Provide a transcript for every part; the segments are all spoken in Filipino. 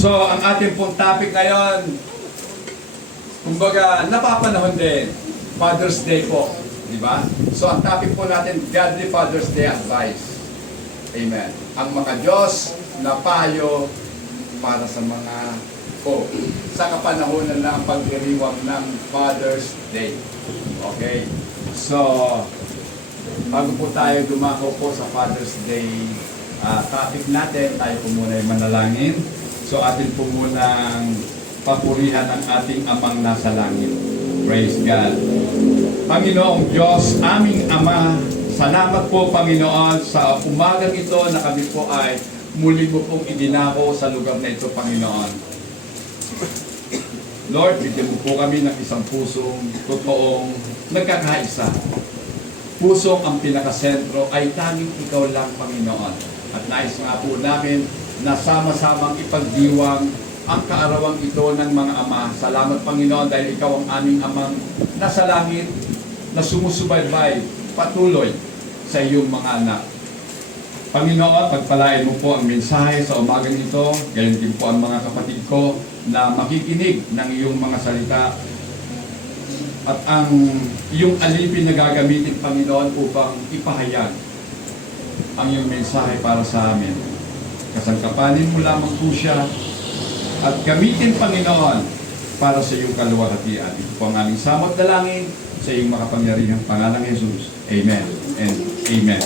So, ang ating pong topic ngayon, kumbaga, napapanahon din, Father's Day po, di ba? So, ang topic po natin, Godly Father's Day Advice. Amen. Ang mga Diyos na payo para sa mga sa kapanahonan ng pagdiriwang ng Father's Day. Okay? So, bago po tayo dumako po sa Father's Day topic natin, tayo po muna ay manalangin. So atin po munang papurihan ang ating amang nasa langit. Praise God. Panginoong Diyos, aming Ama, salamat po Panginoon sa umagang ito na kami po ay muli mo pong idinako sa lugar na ito, Panginoon. Lord, bigyan mo po kami ng isang pusong totoong nagkakaisa. Pusong ang pinakasentro ay tanging ikaw lang, Panginoon. At nais nga po namin na sama-samang ipagdiwang ang kaarawang ito ng mga ama. Salamat, Panginoon, dahil ikaw ang aming amang nasa langit na sumusubaybay patuloy sa iyong mga anak. Panginoon, pagpalain mo po ang mensahe sa umagang ito. Gayon din po ang mga kapatid ko na makikinig ng iyong mga salita. At ang iyong alipin na gagamitin, Panginoon, upang ipahayag ang iyong mensahe para sa amin. Kasangkapanin mo lamang po siya at gamitin, Panginoon, para sa iyong kaluwalhatian. Ito po ang aming samot dalangin sa iyong makapangyarihang pangalang Jesus. Amen and Amen.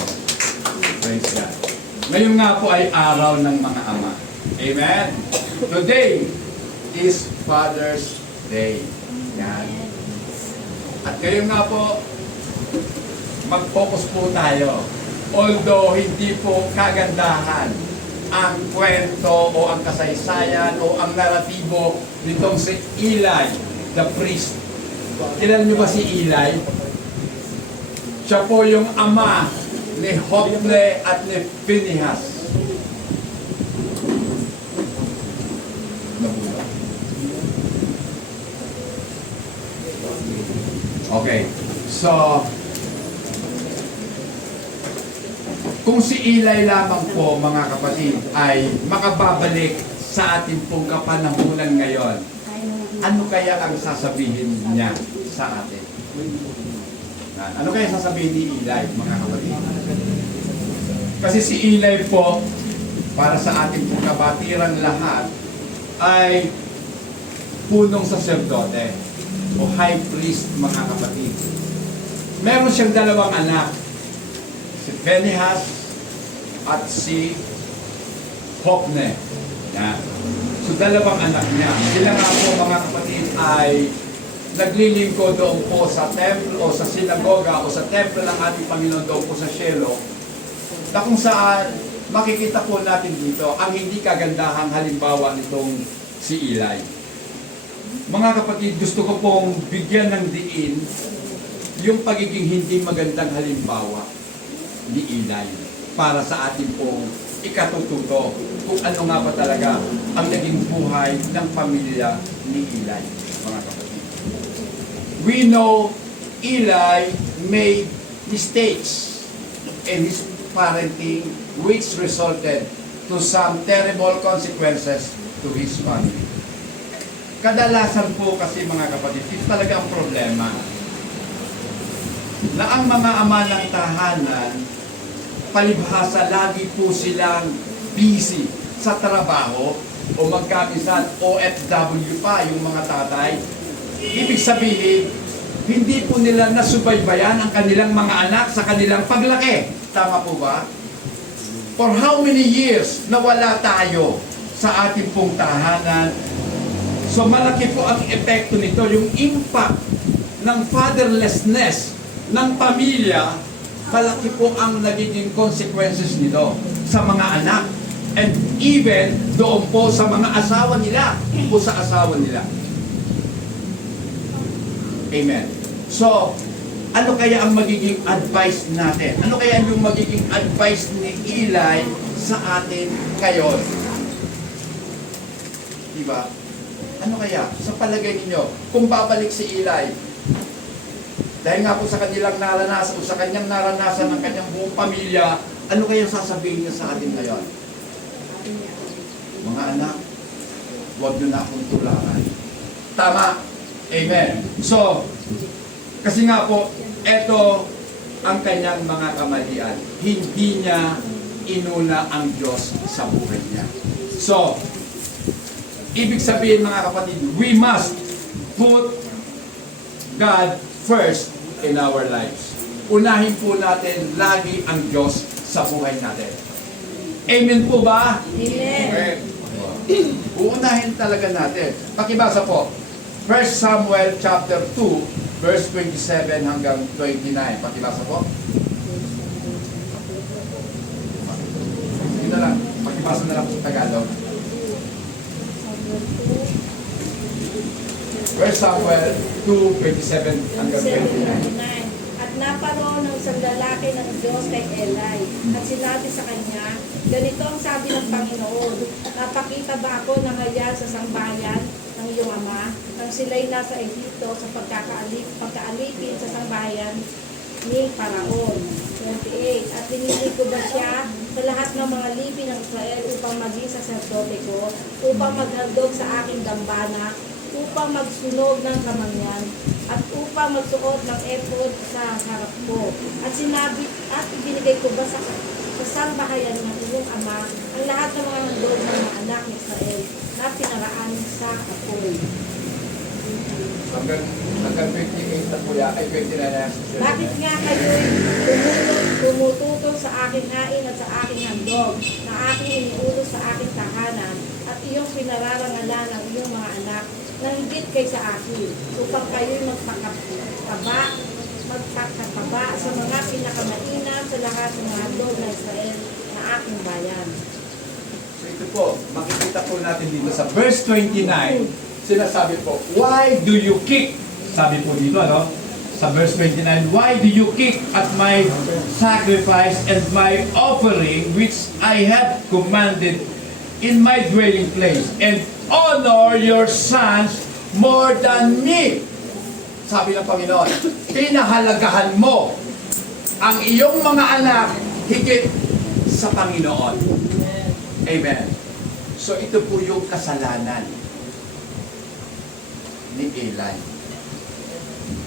Praise God. Ngayon nga po ay araw ng mga ama. Amen. Today is Father's Day. Yan. At ngayon nga po, mag-focus po tayo. Although hindi po kagandahan ang kwento o ang kasaysayan o ang naratibo nitong si Eli, the priest. Kilala niyo ba si Eli? Siya po yung ama ni Hophni at ni Phinehas. Okay, so kung si Eli lamang po, mga kapatid, ay makababalik sa ating pong kapanahunan ngayon, ano kaya ang sasabihin niya sa atin? Ano kaya sasabihin ni Eli, mga kapatid? Kasi si Eli po, para sa ating pong kabatirang lahat, ay punong saserdote o high priest, mga kapatid. Meron siyang dalawang anak, si Phinehas at si Hophni. Yan. So dalawang anak niya. Sila nga po, mga kapatid, ay naglilingkod doon po sa temple o sa sinagoga o sa temple ng ating Panginoon doon po sa Shiloh, na kung saan makikita po natin dito ang hindi kagandahang halimbawa nitong si Eli. Mga kapatid, gusto ko pong bigyan ng diin yung pagiging hindi magandang halimbawa ni Eli para sa ating pong ikatututo kung ano nga ba talaga ang naging buhay ng pamilya ni Eli, mga kapatid. We know Eli made mistakes in his parenting which resulted to some terrible consequences to his family. Kadalasan po kasi, mga kapatid, ito talaga ang problema na ang mga ama ng tahanan, palibhasa, lagi po silang busy sa trabaho o magkamisan OFW pa yung mga tatay. Ibig sabihin, hindi po nila nasubaybayan ang kanilang mga anak sa kanilang paglaki. Tama po ba? For how many years nawala tayo sa ating pong tahanan? So malaki po ang epekto nito, yung impact ng fatherlessness ng pamilya, malaki po ang nagiging consequences nito sa mga anak and even doon po sa mga asawa nila o sa asawa nila. Amen. So, ano kaya ang magiging advice natin? Ano kaya yung magiging advice ni Eli sa atin ngayon? Diba? Ano kaya? Sa palagay ninyo, kung babalik si Eli, dahil nga po sa kanilang naranasan o sa kanyang naranasan ng kanyang buong pamilya, ano kaya sasabihin niya sa atin ngayon? Mga anak, huwag nyo na akong tularan. Tama? Amen. So, kasi nga po, eto ang kanyang mga kamalian. Hindi niya inuna ang Diyos sa buhay niya. So, ibig sabihin mga kapatid, we must put God first in our lives. Unahin po natin lagi ang Diyos sa buhay natin. Amen po ba? Amen. Uunahin talaga natin. Pakibasa po. 1 Samuel chapter 2, verse 27 hanggang 29. Pakibasa po. Hindi na lang. Pakibasa na lang sa Tagalog. 1 Samuel 2, 27 hanggang 29. At naparoon ng isang lalaki ng Diyos kay Eli. At sinabi sa kanya, ganito ang sabi ng Panginoon, napakita ba ako ng haya sa sangbayan ng iyong ama, nang sila'y nasa Egipto sa pagkaalipin sa sangbayan ni Paraon. 28. At pinili ko ba siya sa lahat ng mga lipi ng Israel upang maging saserdote ko, upang maghandog sa aking dambana, upang magsunog ng kamangyan, at upang magsuot ng ephod sa harap ko. At sinabi, at ibinigay ko ba sa sambahayan ng iyong ama ang lahat ng mga handog ng mga anak ni Israel na pinaraan sa apoy. Hanggang 28 na po yan, ay 29 na yan. Bakit nga kayo'y tumututol sa aking hain at sa aking handog, na aking iniulos sa aking tahanan, at iyong pinararangalan ng iyong mga anak, na higit kay sa akin, upang kayo'y magpakataba sa mga pinakamainam sa lahat ng mga handog ng Israel na aking bayan. So ito po, makikita po natin dito sa verse 29, sinasabi po, why do you kick? Sabi po dito, ano? Sa verse 29, why do you kick at my sacrifice and my offering which I have commanded in my dwelling place, and honor your sons more than me? Sabi ng Panginoon, pinahalagahan mo ang iyong mga anak higit sa Panginoon. Amen. So ito po yung kasalanan ni Eli.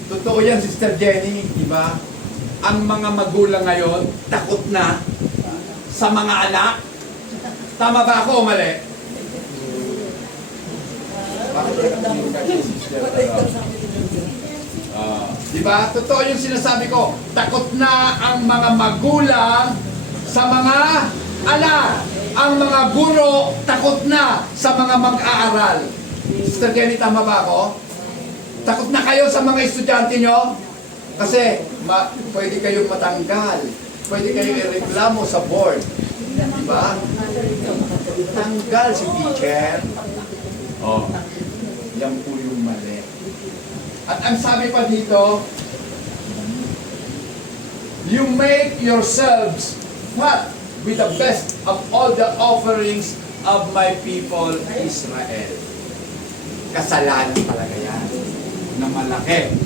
Totoo yan, Sister Jenny, di ba? Ang mga magulang ngayon, takot na sa mga anak. Tama ba ako o mali? Di ba? Totoo yung sinasabi ko. Takot na ang mga magulang sa mga anak. Ang mga guro, takot na sa mga mag-aaral. Sister Jenny, tama ba ako? Takot na kayo sa mga estudyante nyo? Kasi pwede kayong matanggal. Pwede kayong ireklamo sa board. Diba? Tanggal si teacher. Oh, yan po yung mali. At ang sabi pa dito, you make yourselves what? With the best of all the offerings of my people Israel. Kasalanan talaga yan na malaki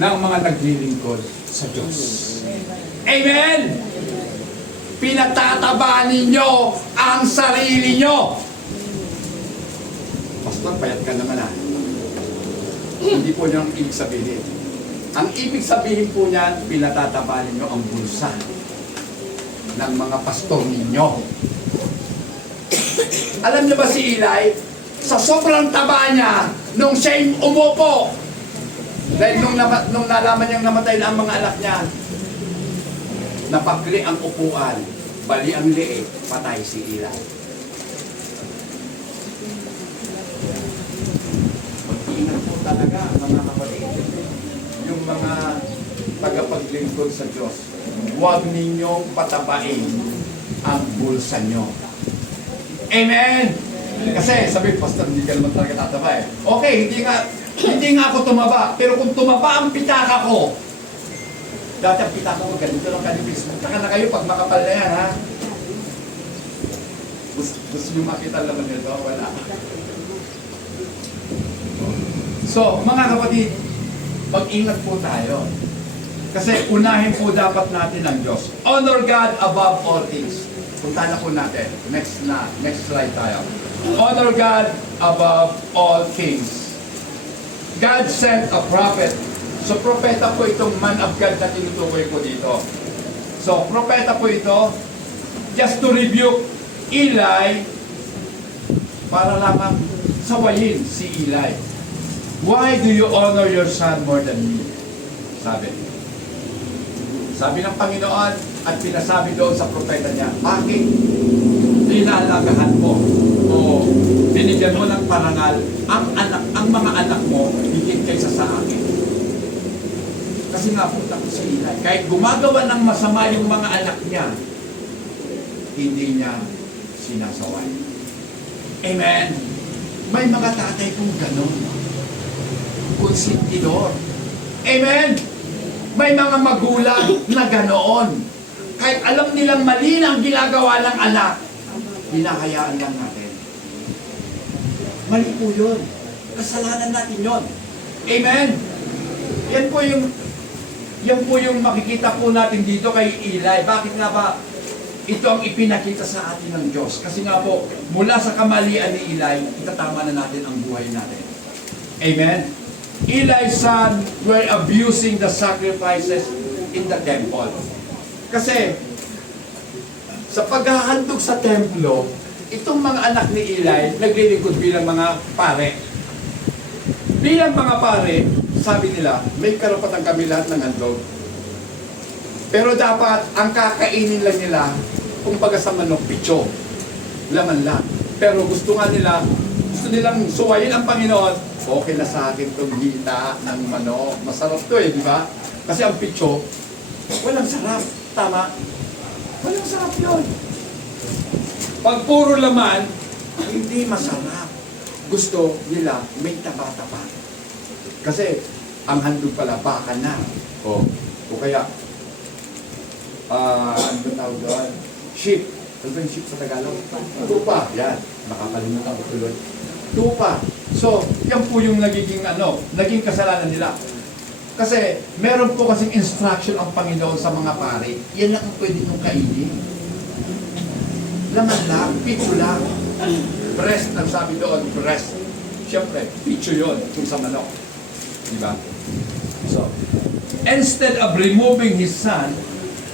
ng mga naglilingkod sa Diyos. Amen! Pinatataba ninyo ang sarili nyo. Pastor, payat ka naman ah. Hindi po niyo ang ibig sabihin. Ang ibig sabihin po niyan, pinatataba ninyo ang bulsa ng mga pastor ninyo. Alam niyo ba si Eli? Sa sobrang taba niya, nung siya'y umupo, dahil nung nalaman niyang namatay na ang mga anak niya, napagli ang upuan, bali ang liit, patay si Eli. Mag-ingat po talaga, mga kapatid, yung mga tagapaglingkod sa Diyos. Huwag ninyong patapain ang bulsa nyo. Amen! Kasi sabi, Pastor, hindi ka naman talaga tataba eh. Okay, hindi nga ako tumaba, pero kung tumaba ang pitaka ko, dati ang pitaka ko, ganito lang kanipis. Magtaka na kayo pag makapal na yan, ha? Gusto nyo makita naman nito? Wala. So, mga kapatid, mag-ingat po tayo. Kasi unahin po dapat natin ang Diyos. Honor God above all things. Punta na po natin. Next slide tayo. Honor God above all kings. God sent a prophet. So, propeta po itong man of God na tinutukoy ko dito. So, propeta po ito, just to rebuke Eli, para lamang sawayin si Eli. Why do you honor your son more than me? Sabi. Sabi ng Panginoon at pinasabi doon sa propeta niya, bakit linalagahan mo o binigyan mo ng parangal ang mga anak mo higit kaysa sa akin? Kasi nga po si Eli, kahit gumagawa ng masama yung mga anak niya, hindi niya sinasaway. Amen. May mga tatay kong ganon. Konsentidor. Amen. May mga magulang na ganoon. Kahit alam nilang mali na ang ginagawa ng anak, hinahayaan lang natin. Mali po yun. Kasalanan natin yun. Amen. Yan po yung makikita po natin dito kay Eli. Bakit nga ba ito ang ipinakita sa atin ng Diyos? Kasi nga po, mula sa kamalian ni Eli, itatama na natin ang buhay natin. Amen? Eli's son were abusing the sacrifices in the temple. Kasi, sa paghahandog sa templo, itong mga anak ni Eli, naglilingkod bilang mga pare. Bilang mga pare, sabi nila, may karapatan kami lahat ng handog. Pero dapat, ang kakainin lang nila, kumbaga sa manok, picho. Laman lang. Pero gusto nilang suwayin ang Panginoon, okay na sa akin itong hita ng manok. Masarap to di ba? Kasi ang picho, walang sarap. Tama? Walang sarap yun. Pag puro laman, hindi masarap. Gusto nila may taba-taba. Kasi, ang handog pala, baka na. O kaya, ano ba tawag doon? Sheep. Ano ba yung sheep sa Tagalog? Tupa. Yan. Nakakalimutan ko tuloy. Tupa. So, yan po yung naging kasalanan nila. Kasi, meron po kasing instruction ang Panginoon sa mga pare. Yan lang ang pwede nung kainin. Laman lang, picho lang. Breast, ang sabi doon, breast. Siyempre, picho yun, kung sa manok. Diba? So, instead of removing his son,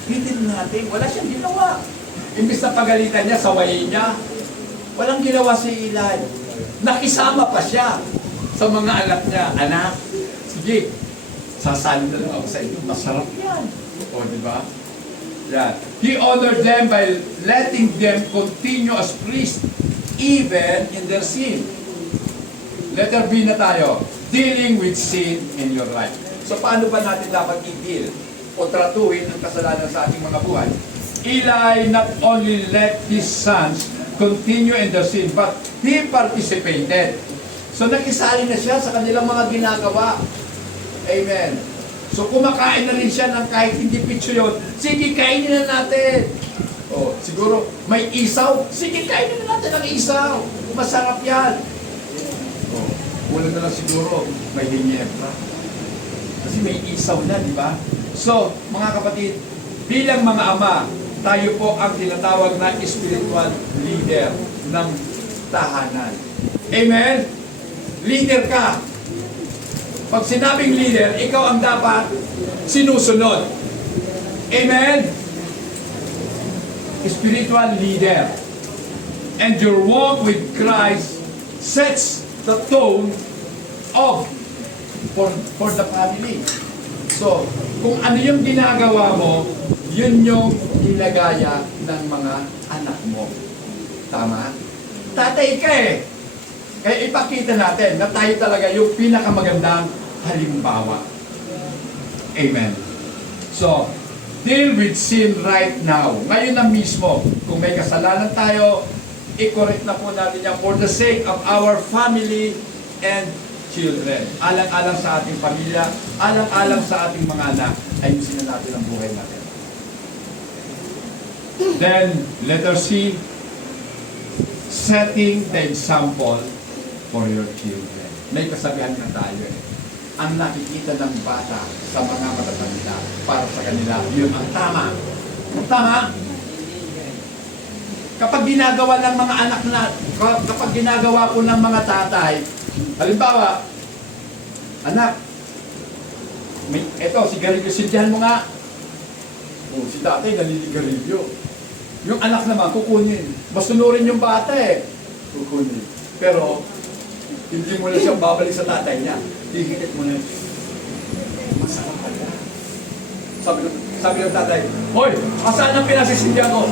hindi natin, wala siyang ginawa. Imbis na pagalitan niya, sawayin niya. Walang ginawa si Eli. Nakisama pa siya sa mga anak niya. Anak, sige, sasali na lang ako sa inyo. Masarap yan. O, di ba? Yan. He honored them by letting them continue as priests, even in their sin. Letter B na tayo. Dealing with sin in your life. So, paano ba natin dapat i-deal o tratuhin ang kasalanan sa ating mga buhay? Eli not only let his sons continue in the sin, but he participated. So nakisali na siya sa kanilang mga ginagawa. Amen. So kumakain na rin siya ng kahit hindi pitso yun. Sige, kainin na natin. O, siguro may isaw. Sige, kainin na natin ang isaw. Masarap yan. O, wala na lang siguro may hinyepra. Kasi may isaw na, di ba? So, mga kapatid, bilang mga ama, tayo po ang tinatawag na spiritual leader ng tahanan. Amen? Leader ka. Pag sinabing leader, ikaw ang dapat sinusunod. Amen? Spiritual leader. And your walk with Christ sets the tone of for the family. So, kung ano yung ginagawa mo, yun yung ginagaya ng mga anak mo. Tama? Tatay ka eh. Kaya ipakita natin na tayo talaga yung pinakamagandang halimbawa. Amen. So, deal with sin right now. Ngayon na mismo, kung may kasalanan tayo, i-correct na po natin yan for the sake of our family and children. Alang-alang sa ating pamilya, alang-alang sa ating mga anak, ayusin na natin ang buhay natin. Then, letter C, setting the example for your children. May kasabihan na tayo eh. Ang nakikita ng bata sa mga matatanda para sa kanila, yun ang tama. Ang tama. Kapag ginagawa ng mga anak na, kapag ginagawa po ng mga tatay, halimbawa, anak, eto, sigarilyo, sindihan mo nga. Oh, si tatay naliligarilyo. Yung anak naman, kukunin. Masunurin yung bata eh. Kukunin. Pero, hindi mo na siya babalik sa tatay niya. Hihigit mo na. Masarap pala. Sabi ng tatay, hoy, asaan ang pinasisindihan ko?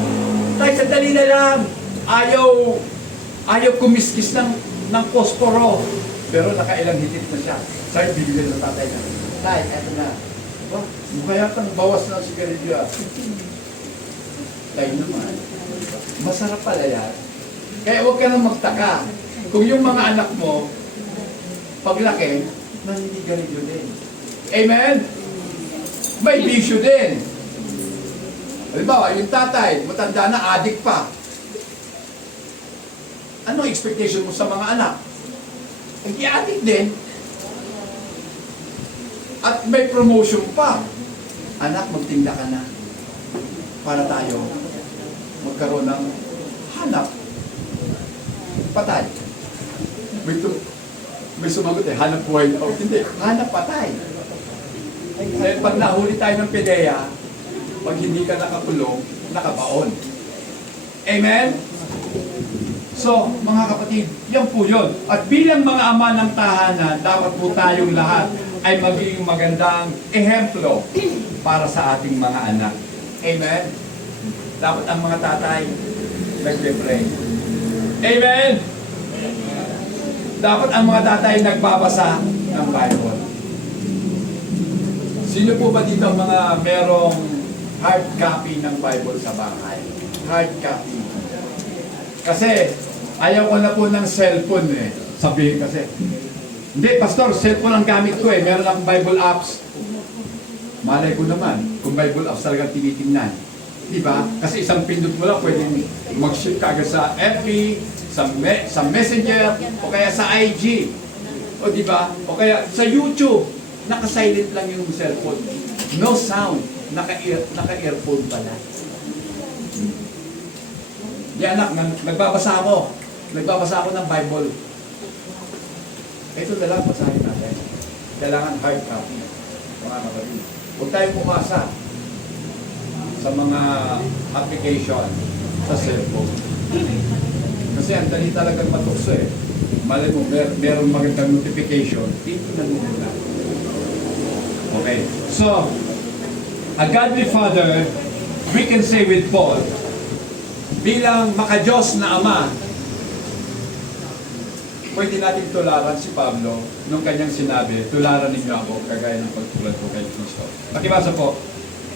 Tay, sandali na lang. Ayaw kumiskis ng posporo. Pero nakailang hitit na siya. Sabi, bibigyan ng tatay niya. Tay, eto na. Oh, mukha yatang bawas ng sigarilyo ah. Tay naman. Masarap pala yan. Kaya huwag ka nang magtaka. Kung yung mga anak mo, paglaki, naninigarilyo din. Amen? May bisyo din. Halimbawa, yung tatay, matanda na, adik pa. Anong expectation mo sa mga anak? Hindi adik din. At may promotion pa. Anak, magtinda ka na. Para tayo magkaroon ng hanap. Patay. May sumagot eh, hanap buhay. Oh, hindi, hanap patay. Kaya pag nahuli tayo ng PDEA, pag hindi ka nakakulong, nakabaon. Amen? So, mga kapatid, yan po yun. At bilang mga ama ng tahanan, dapat po tayong lahat ay maging magandang ehemplo para sa ating mga anak. Amen? Dapat ang mga tatay nagpe-pray. Amen? Dapat ang mga tatay nagbabasa ng Bible. Sino po ba dito ang mga merong hard copy ng Bible sa bahay? Hard copy. Kasi ayaw ko na po ng cellphone eh. Sabihin kasi, hindi, pastor, cellphone ang gamit ko eh. Meron akong Bible apps. Malay ko naman, kung Bible apps talagang tinitingnan. Diba? Kasi isang pindot mo lang, pwedeng mag-shoot ka agad sa FB, sa Messenger, o kaya sa IG. O diba? O kaya sa YouTube, naka-silent lang yung cellphone. No sound. Naka-earphone pala. Di anak, nagbabasa ako. Nagbabasa ako ng Bible. Ito na lang, basahin natin. Kailangan hard copy. Mga kapatid. Huwag tayong pumasa sa mga application sa cellphone. Kasi ang dali talagang matukso eh. Malay mo, merong magandang notification, dito na muna. Okay. So, a godly father, we can say with Paul, bilang maka-Diyos na Ama, pwede natin tularan si Pablo nung kanyang sinabi, tularan ninyo ako, kagaya ng pagtulad ko kay Kristo. Pakibasa po,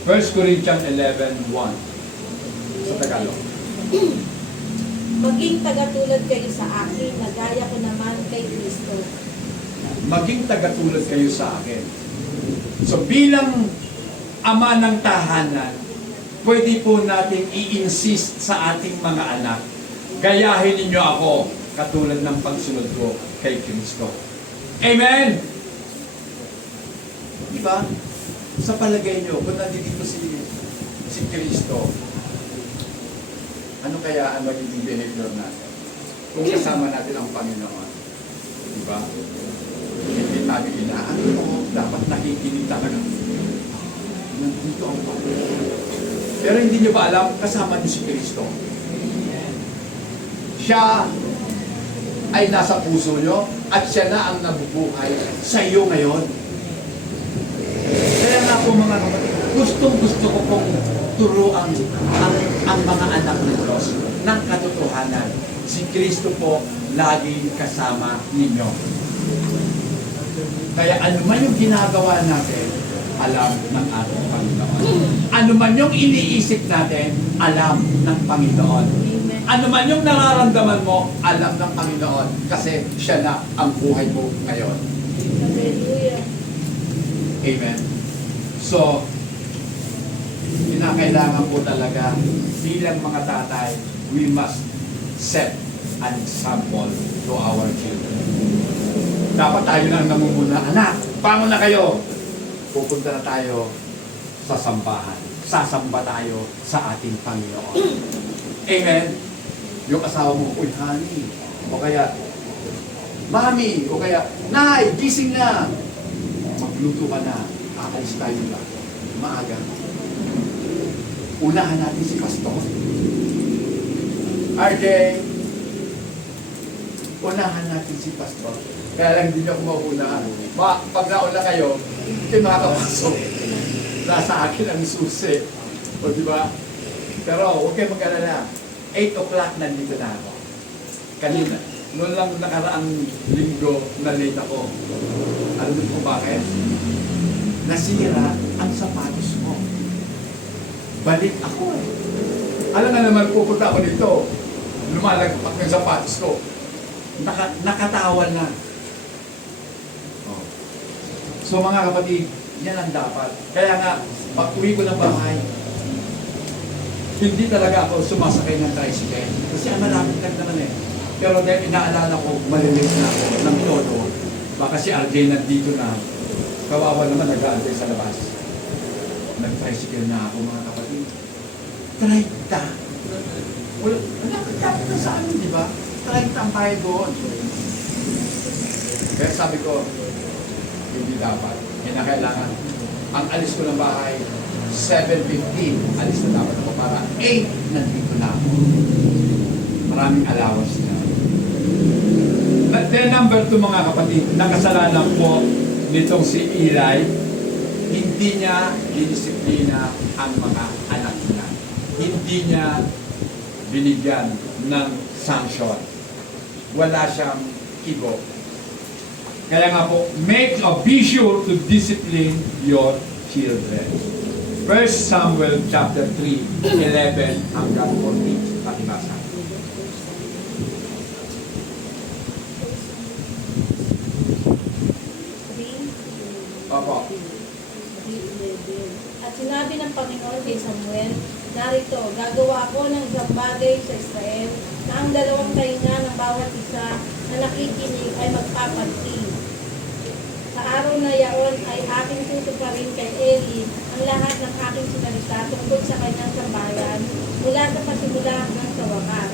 1 Corinthians 11:1 sa Tagalog. Maging tagatulad kayo sa akin, na gaya ko naman kay Kristo. Maging tagatulad kayo sa akin. So bilang ama ng tahanan, pwede po natin i-insist sa ating mga anak, gayahin ninyo ako katulad ng pagsunod ko kay Kristo. Amen? Diba? Sa palagay nyo, kung nandito si Kristo, ano kaya ang magiging behavior natin? Kung kasama natin ang Panginoon. Diba? Hindi natin inaano ko, dapat nakikinig talaga. Nandito ang Panginoon. Pero hindi nyo ba alam, kasama niyo si Kristo? Siya ay nasa puso nyo at siya na ang nabubuhay sa iyo ngayon. Kaya nga po mga kapatid, gustong-gusto ko pong turuan ang mga anak ng Diyos ng katotohanan. Si Kristo po laging kasama ninyo. Kaya ano man yung ginagawa natin, alam ng ating Panginoon. Ano man yung iniisip natin, alam ng Panginoon. Ano man yung nararamdaman mo, alam ng Panginoon. Kasi siya na ang buhay mo ngayon. Hallelujah. Amen. So, kinakailangan po talaga bilang mga tatay, we must set an example to our children. Dapat tayo lang namumuna, anak, bangon na kayo. Pupunta na tayo sa sambahan. Sasamba tayo sa ating Panginoon. Amen? Yung asawa mo, uy, honey. O kaya, mami. O kaya, nay, gising na. Magluto ka na. Aalis tayo ba? Maaga. Unahan natin si Pastor. RJ, unahan natin si Pastor. Kaya lang hindi niyo ako mauunahan. Pag nauna kayo, hindi makakapasok. Nasa akin ang susi. O diba? Pero huwag kayo mag-alala. 8 o'clock nandito na ako. Kanina, noon lang nakaraang linggo na late ako. Alam mo kung bakit? Nasira ang sapatos mo. Balik ako eh. Alam nga naman, pupunta ako dito. Lumalagpak ng sapatos ko. Nakatawan na. Oh. So mga kapatid, yan ang dapat. Kaya nga, pag uwi ko ng bahay, hindi talaga ako sumasakay ng tricycle. Kasi ang malapit lang naman eh. Pero dahil inaalala ko, malilate na ako ng todo. Baka si RJ nandito na. Kawawa naman nag-aantay sa labas. Nag-tricycle na ako mga kapatid. 30. Wala kapit na sa amin, di ba? 30 ang tayo doon. Kaya sabi ko, hindi dapat. Kinakailangan. Ang alis ko ng bahay, 7:15. Alis na dapat ako para 8 nandito na ako. Maraming allowance na. Then number 2 mga kapatid, nakasalanan po nitong si Eli, hindi niya dinisiplina ang mga anak niya. Hindi niya binigyan ng sanction. Wala siyang kibo. Kaya nga po, be sure to discipline your children. 1 Samuel chapter 3, 11 hanggang 14. Pakibasa. Opo. At sinabi ng Panginoon kay Samuel, narito, gagawa ko ng isang bagay sa Israel na ang dalawang tainga ng bawat isa na nakikinig ay magpapanting. Sa araw na yaon ay aking tutuparin kay Eli ang lahat ng aking sinalita tungkol sa kanyang sambayan mula sa pasimula hanggang sa wakas.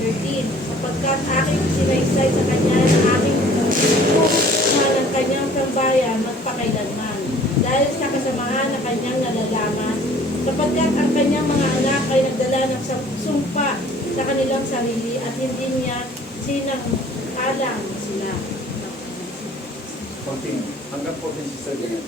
13. Sapagkat aking sinaysay sa kanya ng aking ng kanyang sambayan magpakailanman dahil sa kasamahan na kanyang nalalaman, sapagkat ang kanyang mga anak ay nagdala ng sumpa sa kanilang sarili at hindi niya sinang-alang sila. Hanggang 14 sister din.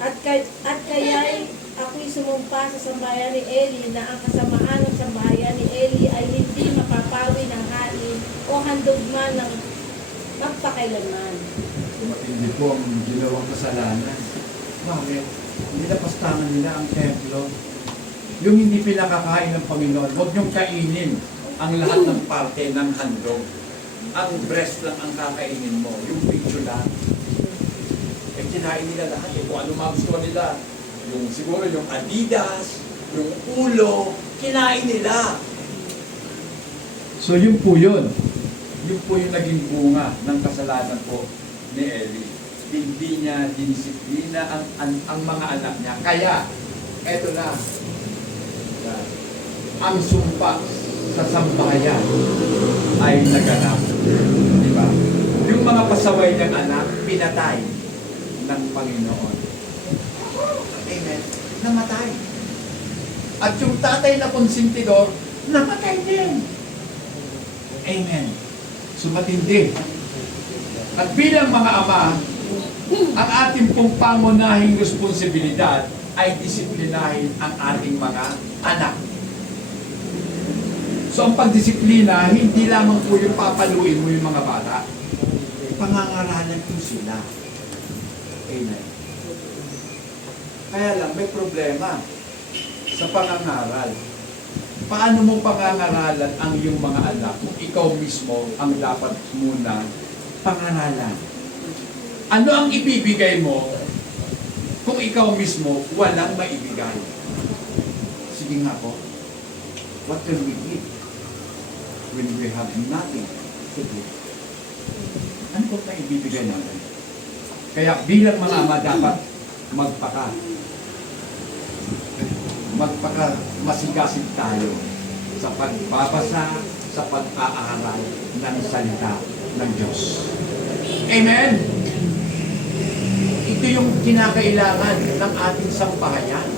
At kaya'y ako'y sumumpa sa sambayan ni Eli na ang kasamaan ng sambayan ni Eli ay hindi mapapawi ng hain o handog man ng magpakailanman. Matindi po ang ginawang kasalanan. Bakit? Nilapastangan nila ang templo. Yung hindi pinakakain ng Panginoon, huwag niyong kainin ang lahat ng parte ng handog. Ang breast lang ang kakainin mo, yung picture lang. Eh, kinain nila lahat eh. Kung ano magustuhan nila. Yung siguro yung Adidas, yung ulo, kinain nila. So yun po yun. Yun po yung naging bunga ng kasalanan po ni Eli. Hindi niya dinisiplina ang mga anak niya. Kaya, eto na. Ang sumpa sa sambayan ay naganap. Di ba? Yung mga pasaway ng anak, pinatay ng Panginoon. Amen. Namatay. At yung tatay na konsentidor, namatay din. Amen. So matindi. At bilang mga ama, ang ating pong pangunahing responsibilidad ay disiplinahin ang ating mga anak. So ang pagdisiplina, hindi lamang po yung papaluin mo yung mga bata. Pangangaralan po sila. Amen. Kaya lang, may problema sa pangangaral. Paano mo pangangaralan ang iyong mga anak kung ikaw mismo ang dapat muna pangaralan? Ano ang ibibigay mo kung ikaw mismo walang maibigay? Sige nga po. What can we give when we have nothing to give? Ano po ang ibibigay natin? Kaya bilang mga ama dapat magpaka masigasig tayo sa pagbabasa, sa sa pag-aaral ng salita ng Diyos. Amen? Ito yung kinakailangan ng ating sambahayan.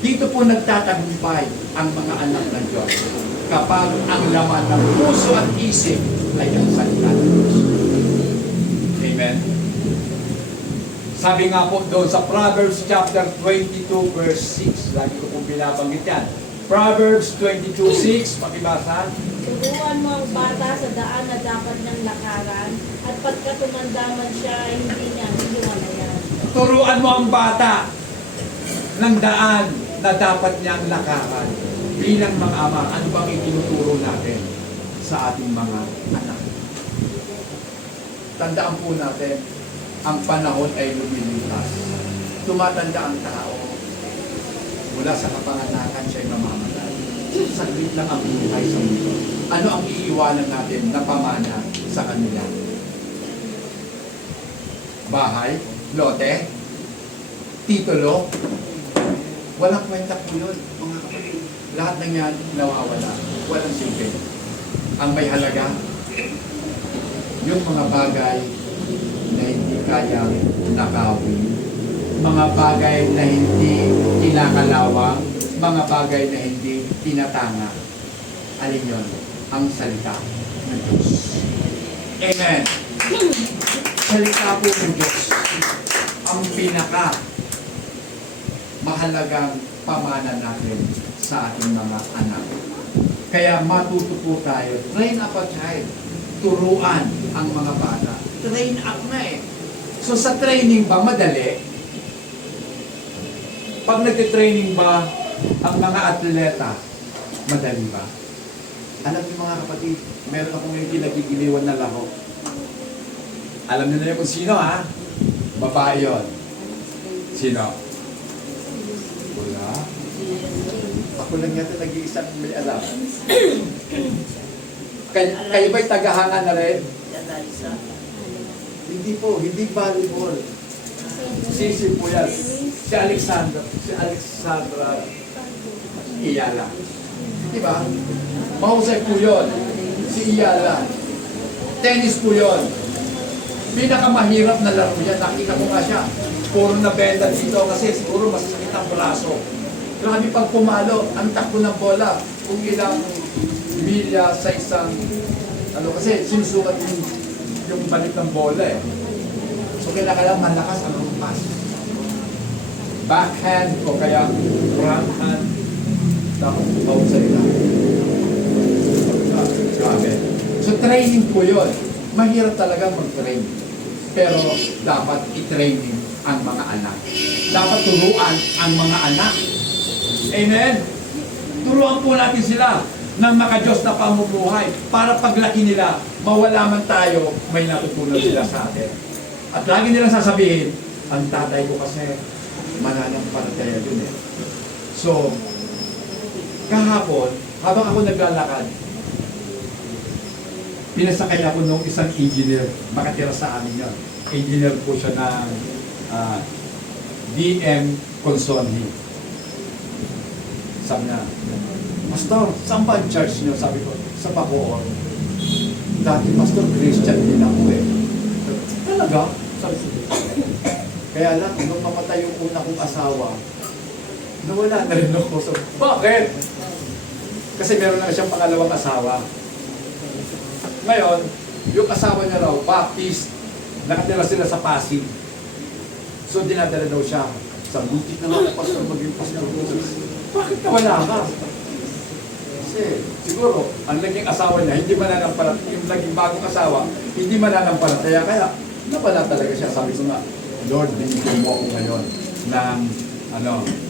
Dito po nagtatagumpay ang mga anak ng Diyos kapag ang laman ng puso at isip ay ang salita ng Diyos. Amen? Sabi nga po doon sa Proverbs chapter 22 verse 6, lagi ko pong binabanggit yan. Proverbs 22:6, pakibasa. Turuan mo ang bata sa daan na dapat niyang lakaran, at pagka tumanda man siya, hindi niya hiwalayan. Turuan mo ang bata ng daan na dapat niyang lakaran. Bilang mga ama, ano bang itinuturo natin sa ating mga anak? Tandaan po natin, ang panahon ay lumilipas. Tumatanda ang tao. Mula sa kapanganakan siya'y mamamatay. Saglit lang ang buhay sa mundo. Ano ang iiwanan natin na pamana sa kanila? Bahay? Lote? Titulo? Walang kwenta po yun, mga kapatid. Lahat ng yan nawawala. Walang silbi. Ang may halaga, yung mga bagay na hindi kayang nakawin, mga bagay na hindi kinakalawang, mga bagay na hindi tinatanga. Alin yun? Ang salita ng Diyos. Amen. Salita po ng Diyos ang pinaka mahalagang pamana natin sa ating mga anak. Kaya matuto po tayo, train up a child, turuan ang mga bata. Train up na eh. So sa training ba, madali? Pag nag-training ba ang mga atleta, madali ba? Alam niyo mga kapatid, meron akong yung kinagigiliwan na laro. Alam niyo na yun kung sino ha? Babae yun. Sino? Wala. Ako lang yata nag-iisang may alam. Kayo ba'y tagahanga na rin? Hindi po, hindi volleyball. Sisi po yan. Si Alexandra Iyala. Diba? Mahusay po yun. Si Iyala. Tennis po yun. Pinakamahirap na laro yan. Nakita ko nga siya. Puro nabenda dito kasi siguro masakit ang braso. Grabe pag pumalo, ang takbo ng bola. Kung ilang milya sa isang, kasi sinusukat yung balik ng bola eh. So kailangan malakas ang rumpas. Backhand o kaya front hand. Dapat mahusay lang. Grabe. So training po yun. Mahirap talaga mag-train. Pero dapat i-training ang mga anak. Dapat turuan ang mga anak. Amen? Turuan po natin sila ng maka-Diyos na pamumuhay para paglaki nila, mawala man tayo, may natutunan sila sa atin. At lagi nilang sasabihin, ang tatay ko kasi mananampalataya yun eh. So, kahapon, habang ako naglalakad, pinasakay ako nung isang engineer, makatira sa amin yun. Engineer po siya ng DM Consonhi. Sabi na, Pastor, saan ba ang church niyo? Sabi ko, sa Bacoor. Dati, Pastor, Christian din ako eh. Talaga? Sabi ko, kaya lang, nung mamatay yung una kong asawa, nawala na rin ako. So, bakit? Kasi meron na siyang pangalawang asawa. Ngayon, yung asawa niya raw, Baptist, nakatira sila sa Pasig. So, dinadala daw siya. Sa butik na nga, Pastor, maging Pastor. Bakit nawala ka? Kasi, siguro, ang naging asawa niya, hindi mananampalataya, yung naging bagong asawa, hindi mananampalataya. Kaya, napala talaga siya. Sabi ko nga, Lord, binigyan mo ako ngayon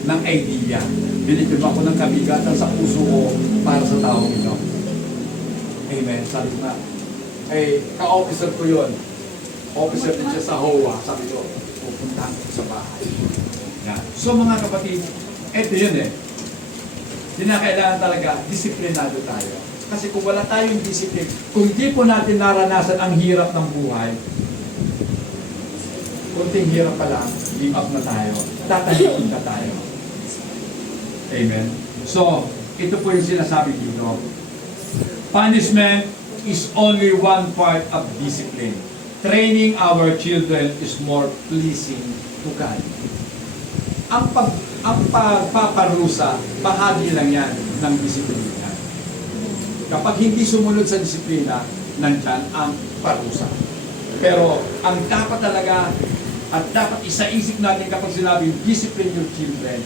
ng idea. Binigyan mo ako ng kabigatan sa puso ko para sa taong ito. Amen. Sabi ko nga, ka-officer ko yun. Officer din siya sa HOA. Sabi ko, pupuntahan ko sa bahay. Yan. So mga kapatid, eto yun eh. Kailangan talaga, disiplinado tayo. Kasi kung wala tayong disiplin, kung di po natin naranasan ang hirap ng buhay, kunting hirap pa lang, give up na tayo. Tatalikin na tayo. Amen. So, ito po yung sinasabi dito. Punishment is only one part of discipline. Training our children is more pleasing to God. Ang pagpaparusa, bahagi lang yan ng disiplina. Kapag hindi sumunod sa disiplina, nandyan ang parusa. Pero ang dapat talaga, at dapat isaisip natin kapag sinabing discipline your children,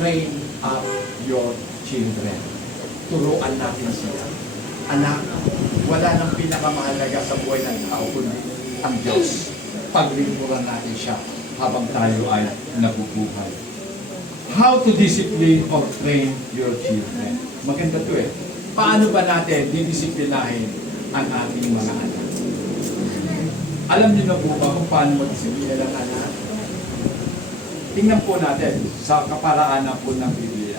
train up your children. Turuan natin sila. Anak, wala nang pinakamahalaga sa buhay ng tao kundi ang Diyos. Paglingkuran natin siya habang tayo ay nabubuhay. How to discipline or train your children. Maganda to eh. Paano ba natin didisiplinahin ang ating mga anak? Alam niyo na po ba kung paano mag-disiplina ng anak? Tingnan po natin sa kaparaanan po ng Biblia.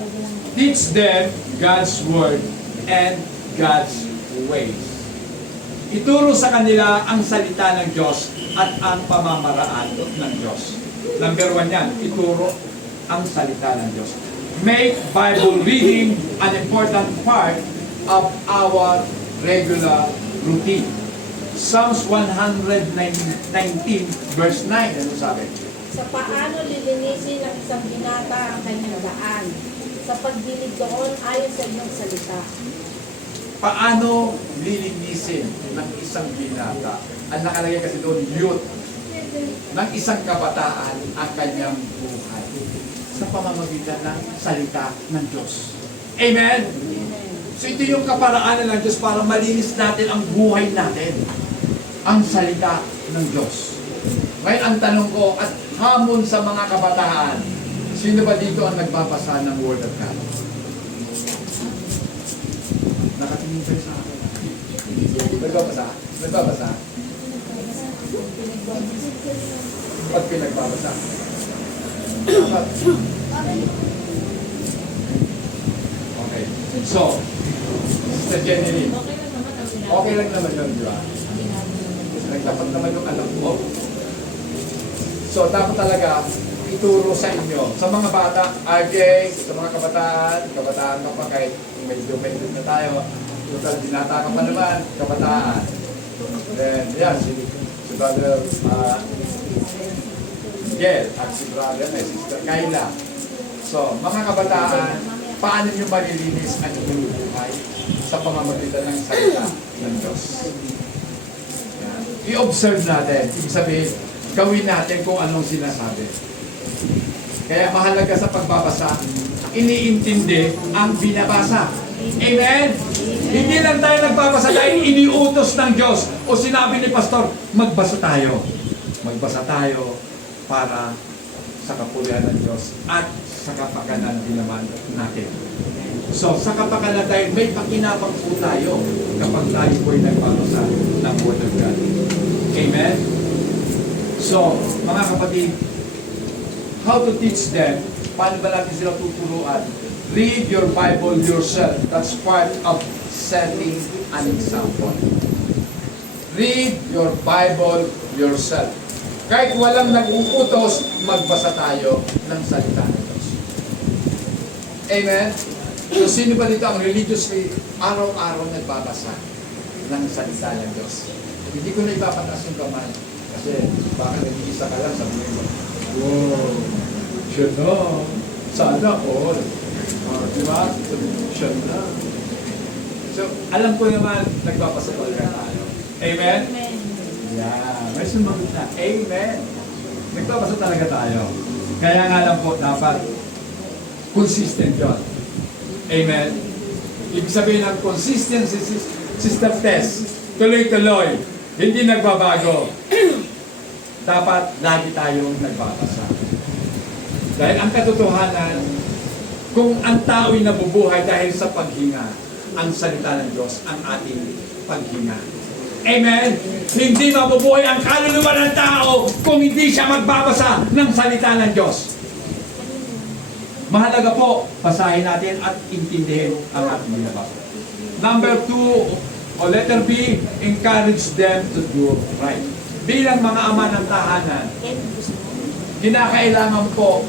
Teach them God's Word and God's ways. Ituro sa kanila ang salita ng Diyos at ang pamamaraan ng Diyos. Number 1 yan, ituro ang salita ng Diyos. Make Bible reading an important part of our regular routine. Psalms 119 verse 9, ano sabi? Sa paano lilinisin ng isang binata ang kanyang daan, sa pagdilig doon ayon sa iyong salita. Paano lilinisin ng isang binata? Ang nakalagay kasi doon, youth, ng isang kabataan ang kanyang buhay sa pamamagitan ng salita ng Diyos. Amen? So ito yung kaparaanan ng Diyos para malinis natin ang buhay natin. Ang salita ng Diyos. Ngayon ang tanong ko at hamon sa mga kabataan, sino ba dito ang nagbabasa ng Word of God? Nakatingin kayo sa akin. Nagbabasa? Nagbabasa? Pag pinagbabasa? Dapat. Okay. So, Sister Jenny, okay lang naman yun, di ba? Nagdapat naman yung anak mo. So, dapat talaga ituro sa inyo, sa mga bata, RJ, sa mga kabataan pa pa kahit medyo na tayo, total binata ka pa naman, kabataan. Then, yeah, si brother Miguel at si brother, sister Kayla. So, mga kabataan, paano nyo malilinis ang inyong buhay sa pamamagitan ng salita ng Diyos? Yan. I-observe natin, ibig sabihin, gawin natin kung anong sinasabi. Kaya mahalaga sa pagbabasa, iniintindi ang binabasa. Amen? Hindi lang tayo nagbabasa dahil iniutos ng Diyos o sinabi ni Pastor, magbasa tayo. Magbasa tayo para sa kapulian ng Diyos at sa kapakanan din naman natin. So, sa kapakanan tayo, may pakinabang po tayo kapag tayo po'y nagbabasa ng Word of God. Amen? So, mga kapatid, how to teach them? Paano ba natin sila tuturuan? Read your Bible yourself. That's part of setting an example. Read your Bible yourself. Kahit walang nag-uutos, magbasa tayo ng salita ng Diyos. Amen? So, sino ba dito ang religiously araw-araw nagbabasa ng salita ng Diyos? Hindi ko na ipapataas yung kamay. Kasi baka nag-iisa ka lang, sabihin mo, wow, siya na, sana all. Diba? Siya na. So, alam ko naman, nagbabasa talaga tayo. Amen? Amen. Yeah, may sumagot na. Amen. Nagbabasa talaga tayo. Kaya nga lang po, dapat consistent yun. Amen? Ibig sabihin ng consistency, Sister Tess, tuloy-tuloy, hindi nagbabago. Dapat lagi tayong nagbabasa. Dahil ang katotohanan, kung ang tao'y nabubuhay dahil sa paghinga, ang salita ng Diyos ang ating paghinga. Amen? Hindi mabubuhay ang kaluluwa ng tao kung hindi siya magbabasa ng salita ng Diyos. Mahalaga po, basahin natin at intindihin ang ating binabasa. Number 2, o letter B, encourage them to do right. Bilang mga ama ng tahanan, kinakailangan po,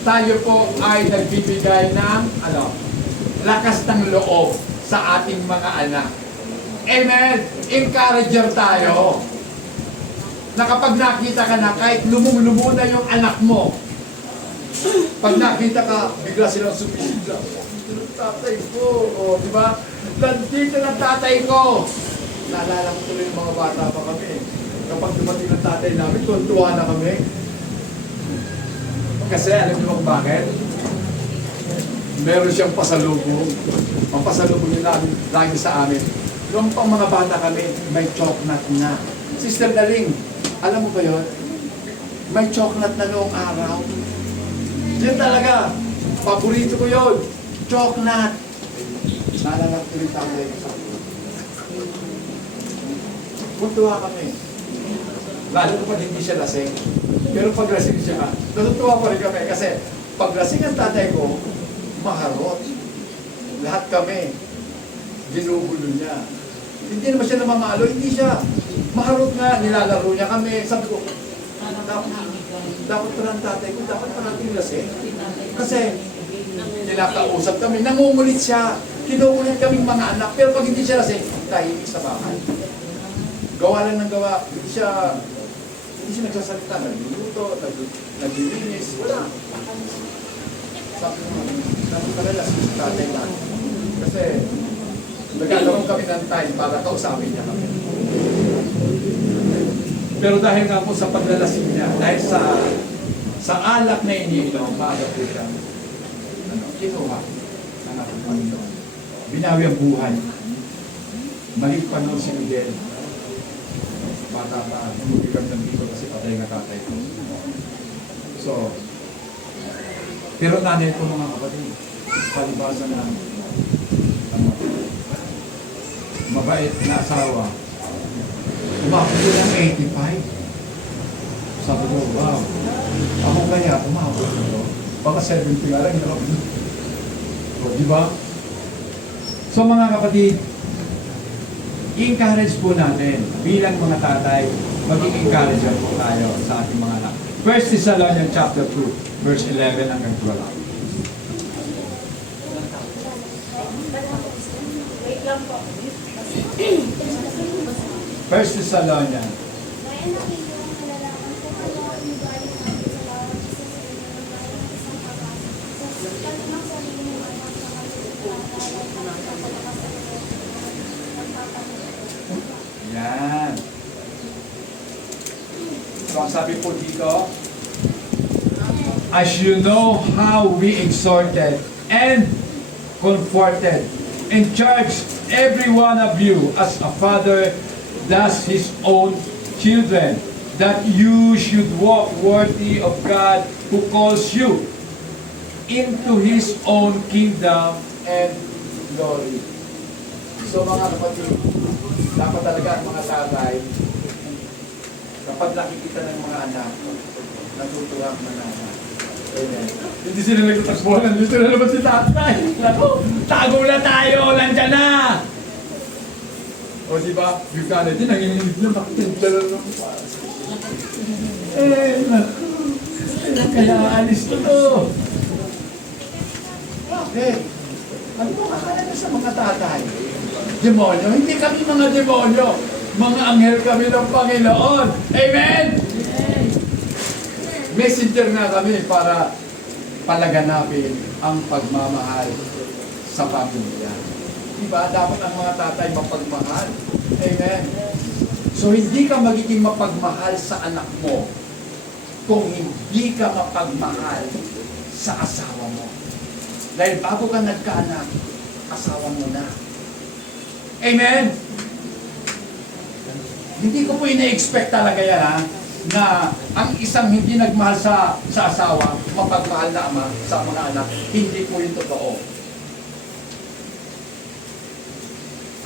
tayo po ay nagbibigay ng lakas ng loob sa ating mga anak. Amen? Encourager tayo. Na kapag nakita ka na, kahit lumong-lumo na yung anak mo, pag nakita ka, bigla silang sumisida. Nandito ng tatay ko. O, di ba? Nandito ng tatay ko. Naalala ko tuloy yung mga bata pa kami. Kapag dumating ng tatay namin, tuwa na kami. Kasi alam niyo kung bakit? Meron siyang pasalubong. Ang pasalubong niya namin, lagi sa amin. Noong pang mga bata kami, may chocolate na. Sister Daling, alam mo ba yun? May chocolate na noong araw. Yun talaga. Paborito ko yun. Chocolate. Naalala ko yung tatay ko. Tuntua kami. Lalo ko pa hindi siya lasing. Pero pag lasing siya, natutuwa pa rin kami. Kasi pag lasing ang tatay ko, maharot. Lahat kami. Ginugulo niya. Hindi naman siya namamalo. Hindi siya. Maharot nga. Nilalaro niya kami. Sabi ko, dapat pala ang tatay ko, dapat pala natin lasing. Kasi kinakausap kami, nangungulit siya. Kinukulit kaming mga anak. Pero pag hindi siya lasing, tahimik sa bahay. Gawa lang ng gawa. Hindi siya nagsasalita. Nagluluto, naglilinis. Wala. Sabi ko, dapat pala lasing sa tatay lang. Kasi nagkakaroon kami ng time para kausapin niya kami. Pero dahil nga po sa paglalasing niya, dahil sa alak na iniinom, maaga po siya, kinuha ng ating Panginoon. Binawi ang buhay. Maliit pa noon si Miguel. Bata pa, umuwi kami ng dito kasi patay na tatay ko. So, pero nanay ko mga kapatid, palibasan na mabait na asawa. Umabot ko ng 85. Sabi ko, wow. Ako kaya, umabot ko. Baka 70 nga lang yun. O, di ba? So mga kapatid, i-encourage po natin bilang mga tatay, maging encourager po tayo sa ating mga anak. 1 Thessalonians chapter 2, verse 11 hanggang 12. Wait lang po. 1 Thessalonians. Kaya nakikita ang kalalaman kung ano ang ugali natin sa bawat isa sa inyo ng bayan ng isang pag-asa. Sa kalimang sarili ng anak sa Yan. So ang sabi po dito, as you know how we exhorted and comforted and charged every one of you as a father does his own children, that you should walk worthy of God who calls you into His own kingdom and glory. So mga kapatid, dapat talaga ang mga tatay, kapag nakikita ng mga anak, natutuwa ang mga anak. Amen. Hindi sila nagtatakbuhan, dito na naman si tatay. Naku, tago na tayo, nandyan na! O diba, Buchanan din, nanginginig na, makitintla na lang para sa kaya alis ko to. Bakit? Ano ba akala niyo sa mga tatay? Demonyo? Hindi kami mga demonyo. Mga anghel kami ng Panginoon. Amen? Messenger nga kami para palaganapin ang pagmamahal sa pamilya. Diba? Dapat ang mga tatay mapagmahal. Amen? So hindi ka magiging mapagmahal sa anak mo kung hindi ka mapagmahal sa asawa mo. Dahil bago ka nagkaanak, asawa mo na. Amen? Hindi ko po ina-expect talaga yan, ha? Na ang isang hindi nagmahal sa asawa, mapagmahal na ama sa mga anak. Hindi po yung totoo.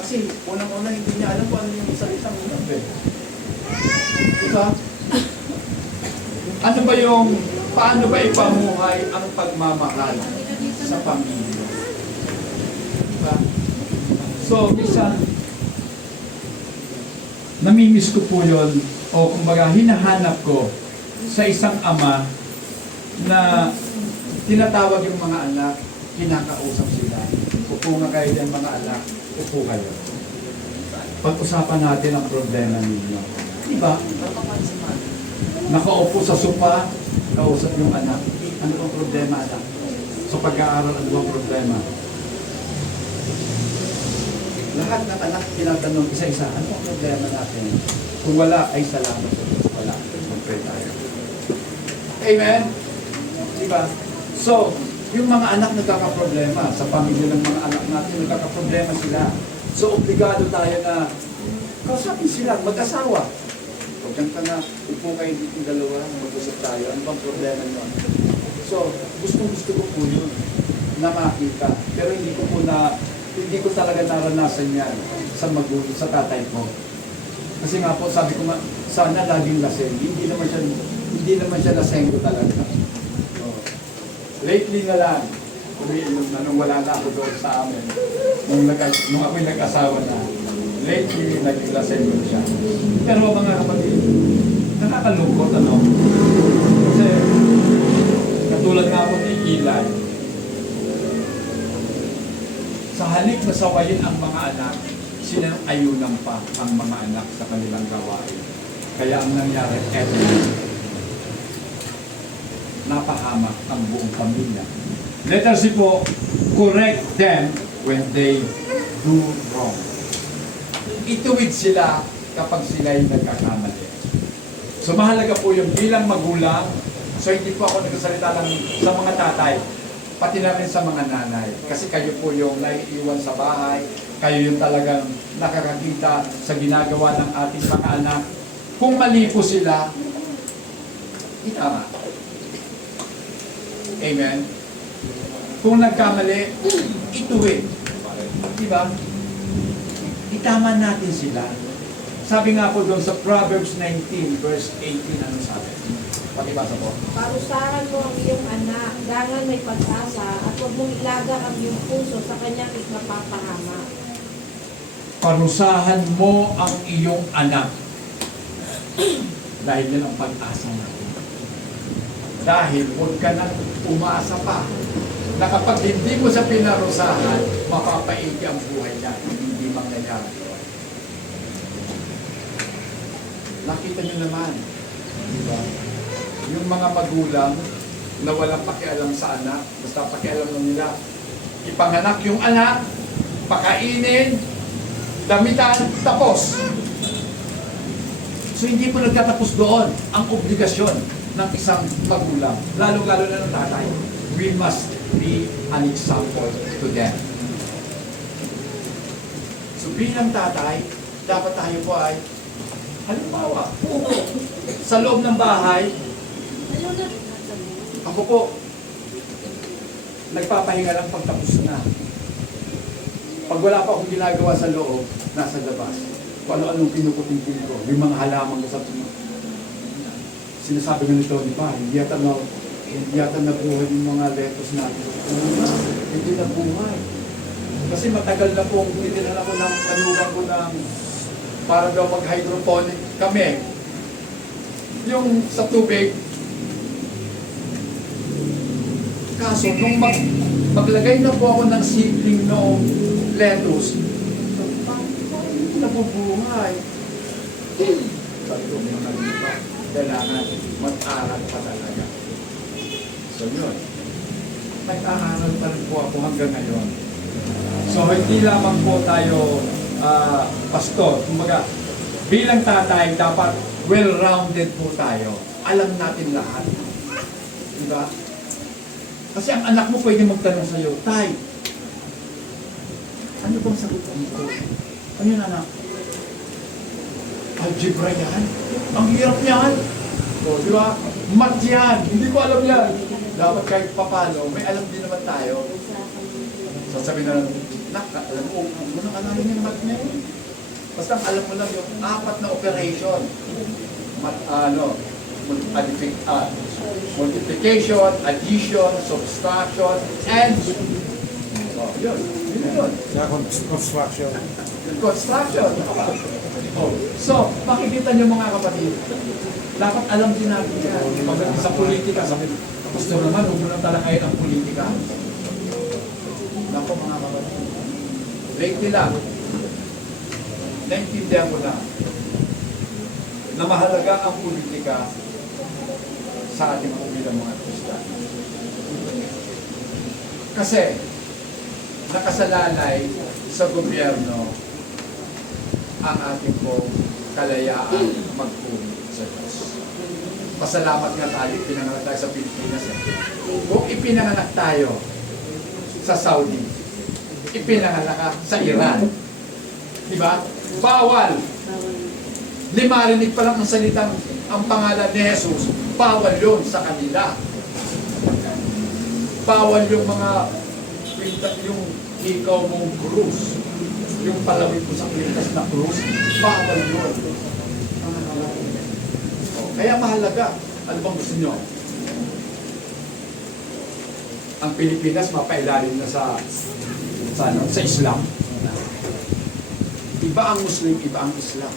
Kasi unang-una hindi niya alam kung ano yung salitang love eh. Diba? Ano ba yung, paano ba ipamuhay ang pagmamahal sa pamilya? Diba? So, minsan, namimiss ko po yun, o kumbaga hinahanap ko sa isang ama na tinatawag yung mga anak, kinakausap sila, Upo nga kayo dyan mga anak. Upo kayo. Pag-usapan natin ang problema ninyo. Diba? Nakaupo sa sopa, kausap yung anak. Ano bang problema, anak? Sa pag-aaral, ano bang problema? Lahat ng anak tinatanong isa-isa, ano ang problema natin? Kung wala, ay salamat sa Diyos. Wala. Mag-pray tayo. Amen? Diba? So, yung mga anak nagkakaproblema, sa pamilya ng mga anak natin, nagkakaproblema sila. So, obligado tayo na kausapin sila, mag-asawa. Huwag kang na, upo kayo dito dalawa, mag-usap tayo. Ano bang problema nyo? So, gusto ko po yun na makita. Pero hindi ko talaga naranasan yan sa magulang, sa tatay ko. Kasi nga po, sabi ko nga, sana laging laseng. Hindi naman siya laseng ko talaga. Oh. Lately na lang, umiinom na nung wala na ako doon sa amin. Nung ako'y nag-asawa na, lately, naging laseng ko siya. Pero mga kapatid, nakakalungkot ano? Kasi, katulad nga po ni Eli, sa halip na sawayin ang mga anak, sinayunan pa ang mga anak sa kanilang gawain. Kaya ang nangyari, eto, napahamak ang buong pamilya. Letter C po, correct them when they do wrong. Ituwid sila kapag sila'y nagkakamali. So mahalaga po yung bilang magulang. So hindi po ako nagsasalita lang sa mga tatay, pati na rin sa mga nanay. Kasi kayo po yung naiiwan sa bahay, kayo yung talagang nakakakita sa ginagawa ng ating mga anak. Kung mali po sila, itama. Amen? Kung nagkamali, ituwid. Diba? Itama natin sila. Sabi nga po doon sa Proverbs 19 verse 18, ano sabi? Pakibasa po. Parusahan mo ang iyong anak, gangan may pag-asa, at huwag mong ilagang ang iyong puso sa kanyang ikapapahama. Parusahan mo ang iyong anak. Dahil yan ang pag-asa natin. Dahil huwag ka nang umasa pa na kapag hindi mo sa pinarusahan, mapapaigi ang buhay niya. Hindi mangyayari. Nakita niyo naman, di ba? Yung mga magulang na walang pakialam sa anak, basta pakialam lang nila. Ipanganak yung anak, pakainin, damitan, tapos. So hindi po nagtatapos doon ang obligasyon ng isang magulang, lalo-lalo na ng tatay. We must be an example to them. So bilang tatay, dapat tayo po ay, halimbawa, sa loob ng bahay, ako po, nagpapahinga lang pagtapos na. Pag wala pa akong ginagawa sa loob, nasa labas. Kung ano-anong pinukutin ko, yung mga halaman ko sa sinasabi nga nito, di ba, hindi yata nabuhay yung mga lettuce natin. Hindi nabuhay. Kasi matagal na pong tinilan ako ng manugang ko ng para daw mag-hydroponic kami. Yung sa tubig, kaso nung maglagay na po ako ng seedling noong lettuce, hindi nabubuhay. Sabi ko, mga nalipa, kailangan mag-aral pa talaga. So yun, nag-aaral pa rin po ako hanggang ngayon. So hindi lamang po tayo pastor, kumbaga, bilang tatay, dapat well-rounded po tayo. Alam natin lahat. Diba? Kasi ang anak mo pwede magtanong sa'yo, Tay, ano bang sagot dito? Ano yun, anak? Algebra yan? Ang hirap yan. O, di ba? Math yan. Hindi ko alam yan. Dapat kahit papalo, may alam din naman tayo. Sasabihin na lang, nak, alam mo, unang alamin yung math na yun. Basta alam mo lang yung 4 na operation. Multiplication, addition, subtraction, and yun. Construction. Construction. So, makikita niyo mga kapatid, dapat alam din natin yan. Pagdating sa politika, sabi, gusto naman, huwag mo lang talakayin ang politika. Naku mga kapatid, lately lang, naintindihan ko na mahalaga ang politika sa ating mga bilang mga Kristiyano. Kasi nakasalalay sa gobyerno ang ating pong kalayaan magpuri sa Diyos. Pasalamat nga tayo, pinanganak tayo sa Pilipinas. Kung ipinanganak tayo sa Saudi, ipinanganak ka sa Iran. Diba? Bawal. Marinig pa lang ang salitang ang pangalan ni Jesus, bawal yun sa kanila. Bawal yung mga yung ikaw mong krus, yung palawin mo sa kwintas na krus, bawal yun. Kaya mahalaga. Ano bang gusto nyo? Ang Pilipinas mapailalim na sa Islam. Iba ang Muslim, iba ang Islam.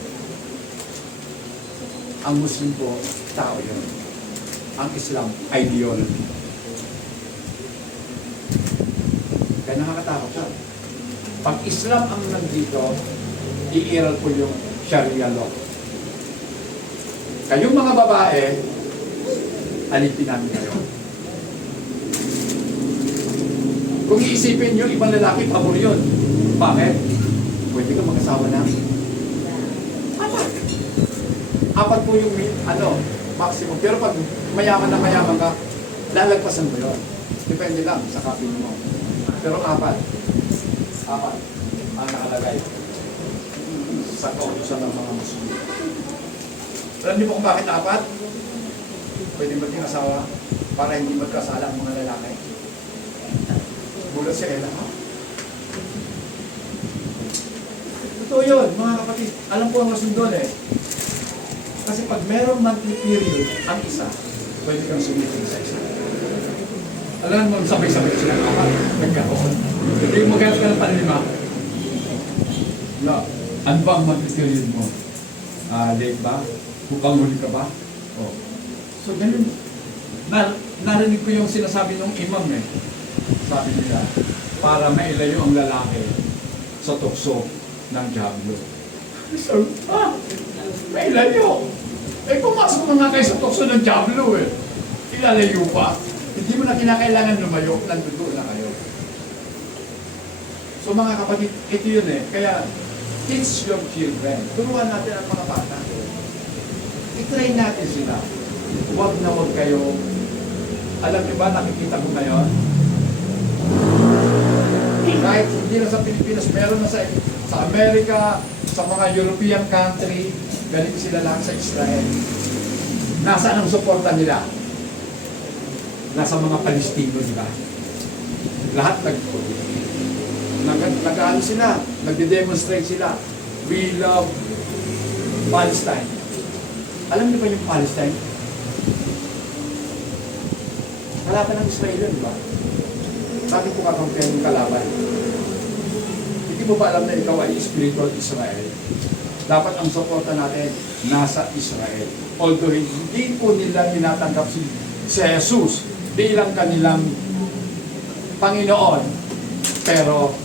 Ang Muslim po, tao yun. Ang Islam, ideology. Kaya nakakatakot siya. Pag Islam ang nandito, iiral po yung Sharia law. Kayong mga babae, alipin namin kayo. Kung iisipin nyo, ibang lalaki, pabor yun. Bakit? Pwede ka mag-asawa na. Apat po yung maximum. Pero pag mayaman na mayaman ka, lalagpasan mo yun. Depende lang sa kapit mo. Pero apat ang nakalagay sa kautusan ng mga Muslim. Alam niyo po kung bakit apat? Pwede maging asawa para hindi magkasala ang mga lalaki. Gulat si Ella, ha? Ito yun, mga kapatid. Alam ko ang rason doon eh. Kasi pag merong monthly period, ang isa, pwede kang sumitin sa isa. Alam mo, sabay-sabay sila kapag nagkaroon. Hindi yung maghanap ka ng panlima. Ano ba ang monthly period mo? Late ba? Upang huli ka ba? Oh. So, ganun. Narinig ko yung sinasabi ng imam eh. Sabi nila, para mailayo ang lalaki sa tukso ng diablo. So, mailayo. Eh, pumasok na nga kayo sa tukso ng diablo eh. Ilalayo pa. Hindi mo na kinakailangan lumayo, nandudo na kayo. So mga kapatid, ito yun eh. Kaya, teach your children. Turuan natin ang mga bata. I-train natin sila. Huwag na huwag kayo. Alam niyo ba, nakikita ko ngayon? Kahit hindi na sa Pilipinas, meron na sa Amerika, sa mga European country, ganito sila lang sa Israel. Nasaan ang suporta nila? Nasa mga Palestino, di ba? Lahat nag-ano sila, nagde-demonstrate sila. We love Palestine. Alam niyo ba yung Palestine? Kalaban ng Israel yun, di ba? Sabi ko kakampihan yung kalaban. Hindi mo ba alam na ikaw ay spiritual Israel? Dapat ang suporta natin nasa Israel. Although hindi po nila tinatanggap si Jesus bilang kanilang Panginoon, pero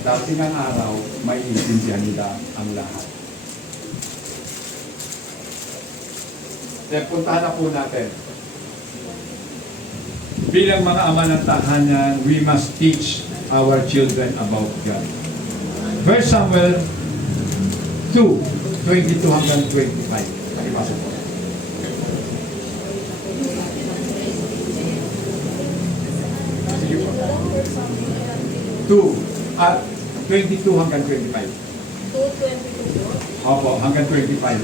darating ang araw, may intindihan nila ang lahat. Kaya puntahan na po natin. Bilang mga ama ng tahanan, we must teach our children about God. 1 Samuel 2:22 hanggang 25. Pakipasok po. 22 hanggang 25. 2:22 po. Opo, hanggang 25.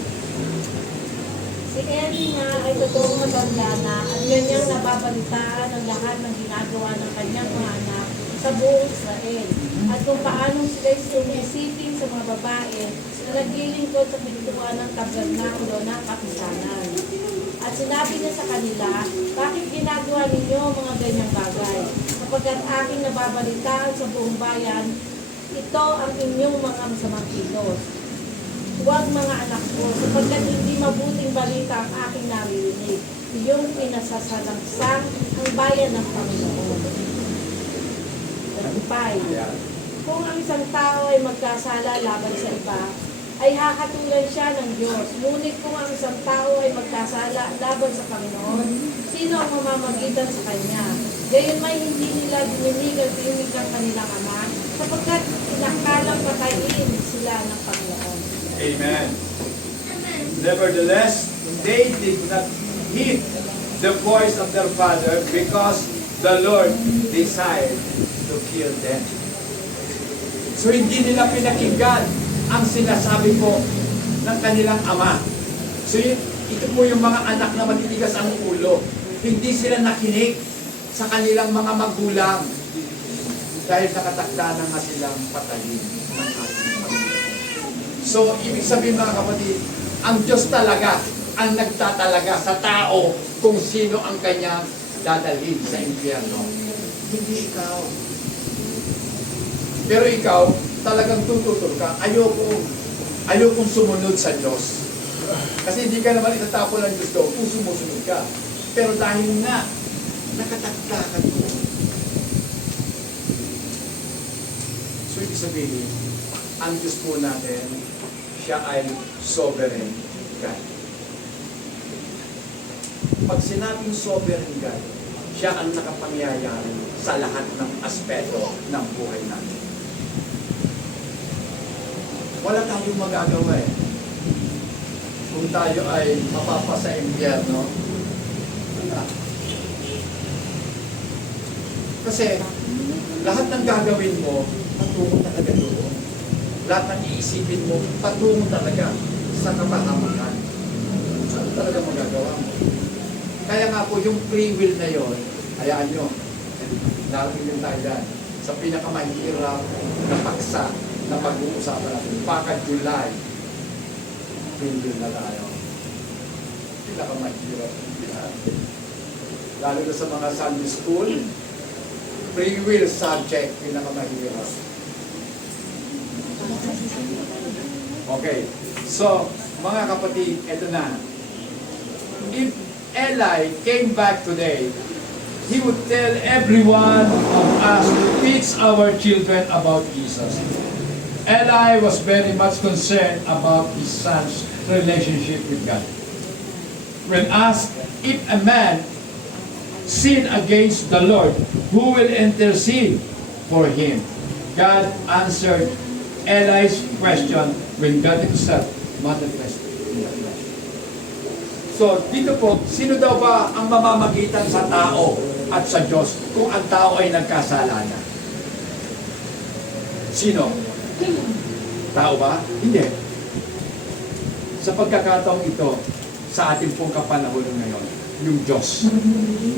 Si Eli nga ay totoong matanda na ang kanyang nababalitaan ang lahat ng ginagawa ng kanyang mga anak sa buong Israel. At kung paano sila sumisipin sa mga babae na naglilingkod sa pintuan ng tabernakulo ng kapisanan. At sinabi niya sa kanila, bakit ginagawa ninyo mga ganyang bagay? Sapagkat aking nababalitaan sa buong bayan, ito ang inyong mga masamang kilos. Huwag mga anak ko, sapagkat hindi mabuting balita ang aking naririnig. Iyong pinasasalangsang ang bayan ng Panginoon. tagumpay. Yeah. Kung ang isang tao ay magkasala laban sa iba, ay hakatulan siya ng Diyos. Ngunit kung ang isang tao ay magkasala laban sa Panginoon, sino ang mamamagitan sa Kanya? Gayon may hindi nila dininig ang tinig ng kanilang Ama, sapagkat pinakalang patayin sila ng Panginoon. Amen. Nevertheless, they did not heed the voice of their father because the Lord desired to kill them. So hindi nila pinakinggan ang sinasabi po ng kanilang ama. So ito po yung mga anak na matitigas ang ulo. Hindi sila nakinig sa kanilang mga magulang dahil nakatakda na nga silang patayin ng ating Panginoon. So ibig sabihin mga kapatid, ang Diyos talaga ang nagtatalaga sa tao kung sino ang kanyang dadalhin sa impyerno. Hindi ikaw. Pero ikaw, talagang tututol ka. Ayokong sumunod sa Diyos. Kasi hindi ka naman itatapon ng Diyos doon kung sumusunod ka. Pero dahil nga, nakatagda ka doon. So, ibig sabihin, ang Diyos po natin, siya ay sovereign God. Pag sinabing sovereign God, siya ang nakapangyayari sa lahat ng aspeto ng buhay natin. Wala tayong magagawa eh. Kung tayo ay mapapa sa impyerno, wala. Kasi lahat ng gagawin mo, patungo talaga doon. Lahat ng iisipin mo, patungo talaga sa kapahamakan. Ano talaga magagawa mo? Kaya nga po yung free will na yon, hayaan nyo, narinig din tayo dyan, sa pinakamahirap na paksa na pag-uusapan natin, baka July, free will na tayo. Pinakamahirap. Lalo na sa mga Sunday school, free will subject, pinakamahirap. Okay, so mga kapatid, eto na. If Eli came back today, he would tell every one of us to teach our children about Jesus. Eli was very much concerned about his son's relationship with God. When asked if a man sin against the Lord, who will intercede for him? God answered Eli's question when God himself manifested in the flesh. So, dito po, sino daw ba ang mamamagitan sa tao at sa Diyos kung ang tao ay nagkasala na? Sino? Tao ba? Hindi. Sa pagkakataong ito, sa ating pong kapanahon ngayon, yung Diyos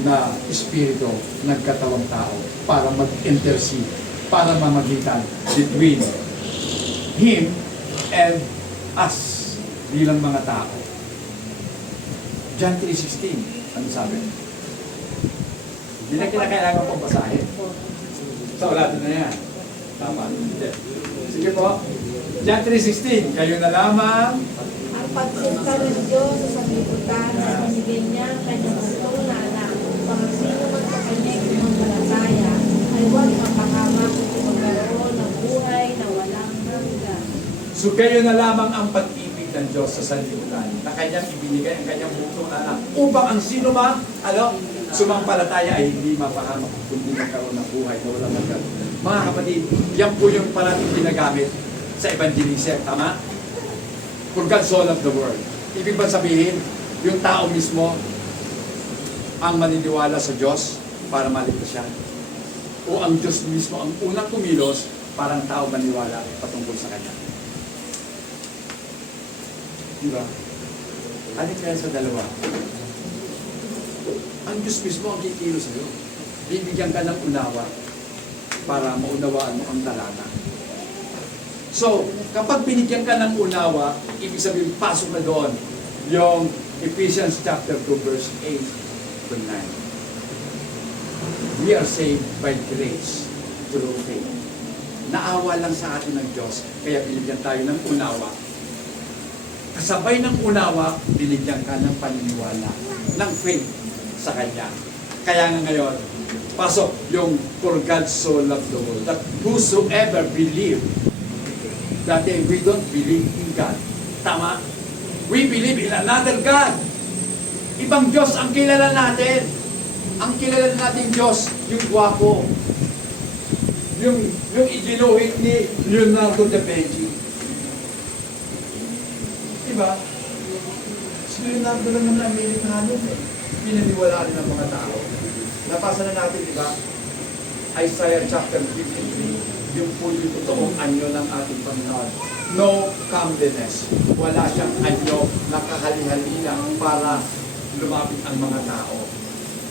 na Espiritu nagkatawang tao para mag-intercede, para mamagitan between Him and us bilang mga tao. John 3:16, ano sabi? Hindi na kinakailangan pong basahin. So, wala na yan. Tama. Hindi. Sige po. John 3:16, kayo na lamang. Ang pagsinta ng Diyos sa sanlibutan na binigay niya ang kanyang bugtong na anak, upang sino man sa kanya sumampalataya ay huwag mapahamak at magkaroon ng buhay na walang hanggan. So, kayo na lamang ang pag-ibig ng Diyos sa sanlibutan na kanyang ibinigay ang kanyang bugtong anak upang ang sino man, sumampalataya ay hindi mapahamak kundi magkaroon ng buhay na walang hanggan. Mga kapatid, yan po yung parating ginagamit sa evangelism, tama? For God's soul of the world. Ibig ba sabihin, yung tao mismo ang maniniwala sa Diyos para maligtas siya? O ang Diyos mismo ang unang kumilos para ang tao maniwala patungkol sa Kanya? Diba? Alin kaya sa dalawa? Ang Diyos mismo ang kikilos sa'yo. Bibigyan ka ng unawa para maunawaan mo ang talata. So, kapag binigyan ka ng unawa, ibig sabihin, pasok na doon yung Ephesians chapter 2, verse 8 to 9. We are saved by grace through faith. Naawa lang sa atin ng Diyos, kaya binigyan tayo ng unawa. Kasabay ng unawa, binigyan ka ng paniniwala, ng faith sa Kanya. Kaya nga ngayon, pasok yung for God so loved the world, that whosoever believe, that we don't believe in God. Tama? We believe in another God. Ibang Diyos ang kilala natin. Ang kilala natin Diyos, yung gwapo. Yung iginuhit ni Leonardo da Vinci. Diba? Si Leonardo lang naman ang Amerikano eh. Pinaniwalaan ng mga tao. Napasa na natin, diba? Isaiah chapter 53, yung po yung totoong anyo ng ating Panginoon. No comeliness. Wala siyang anyo na kahali-halina para lumapit ang mga tao.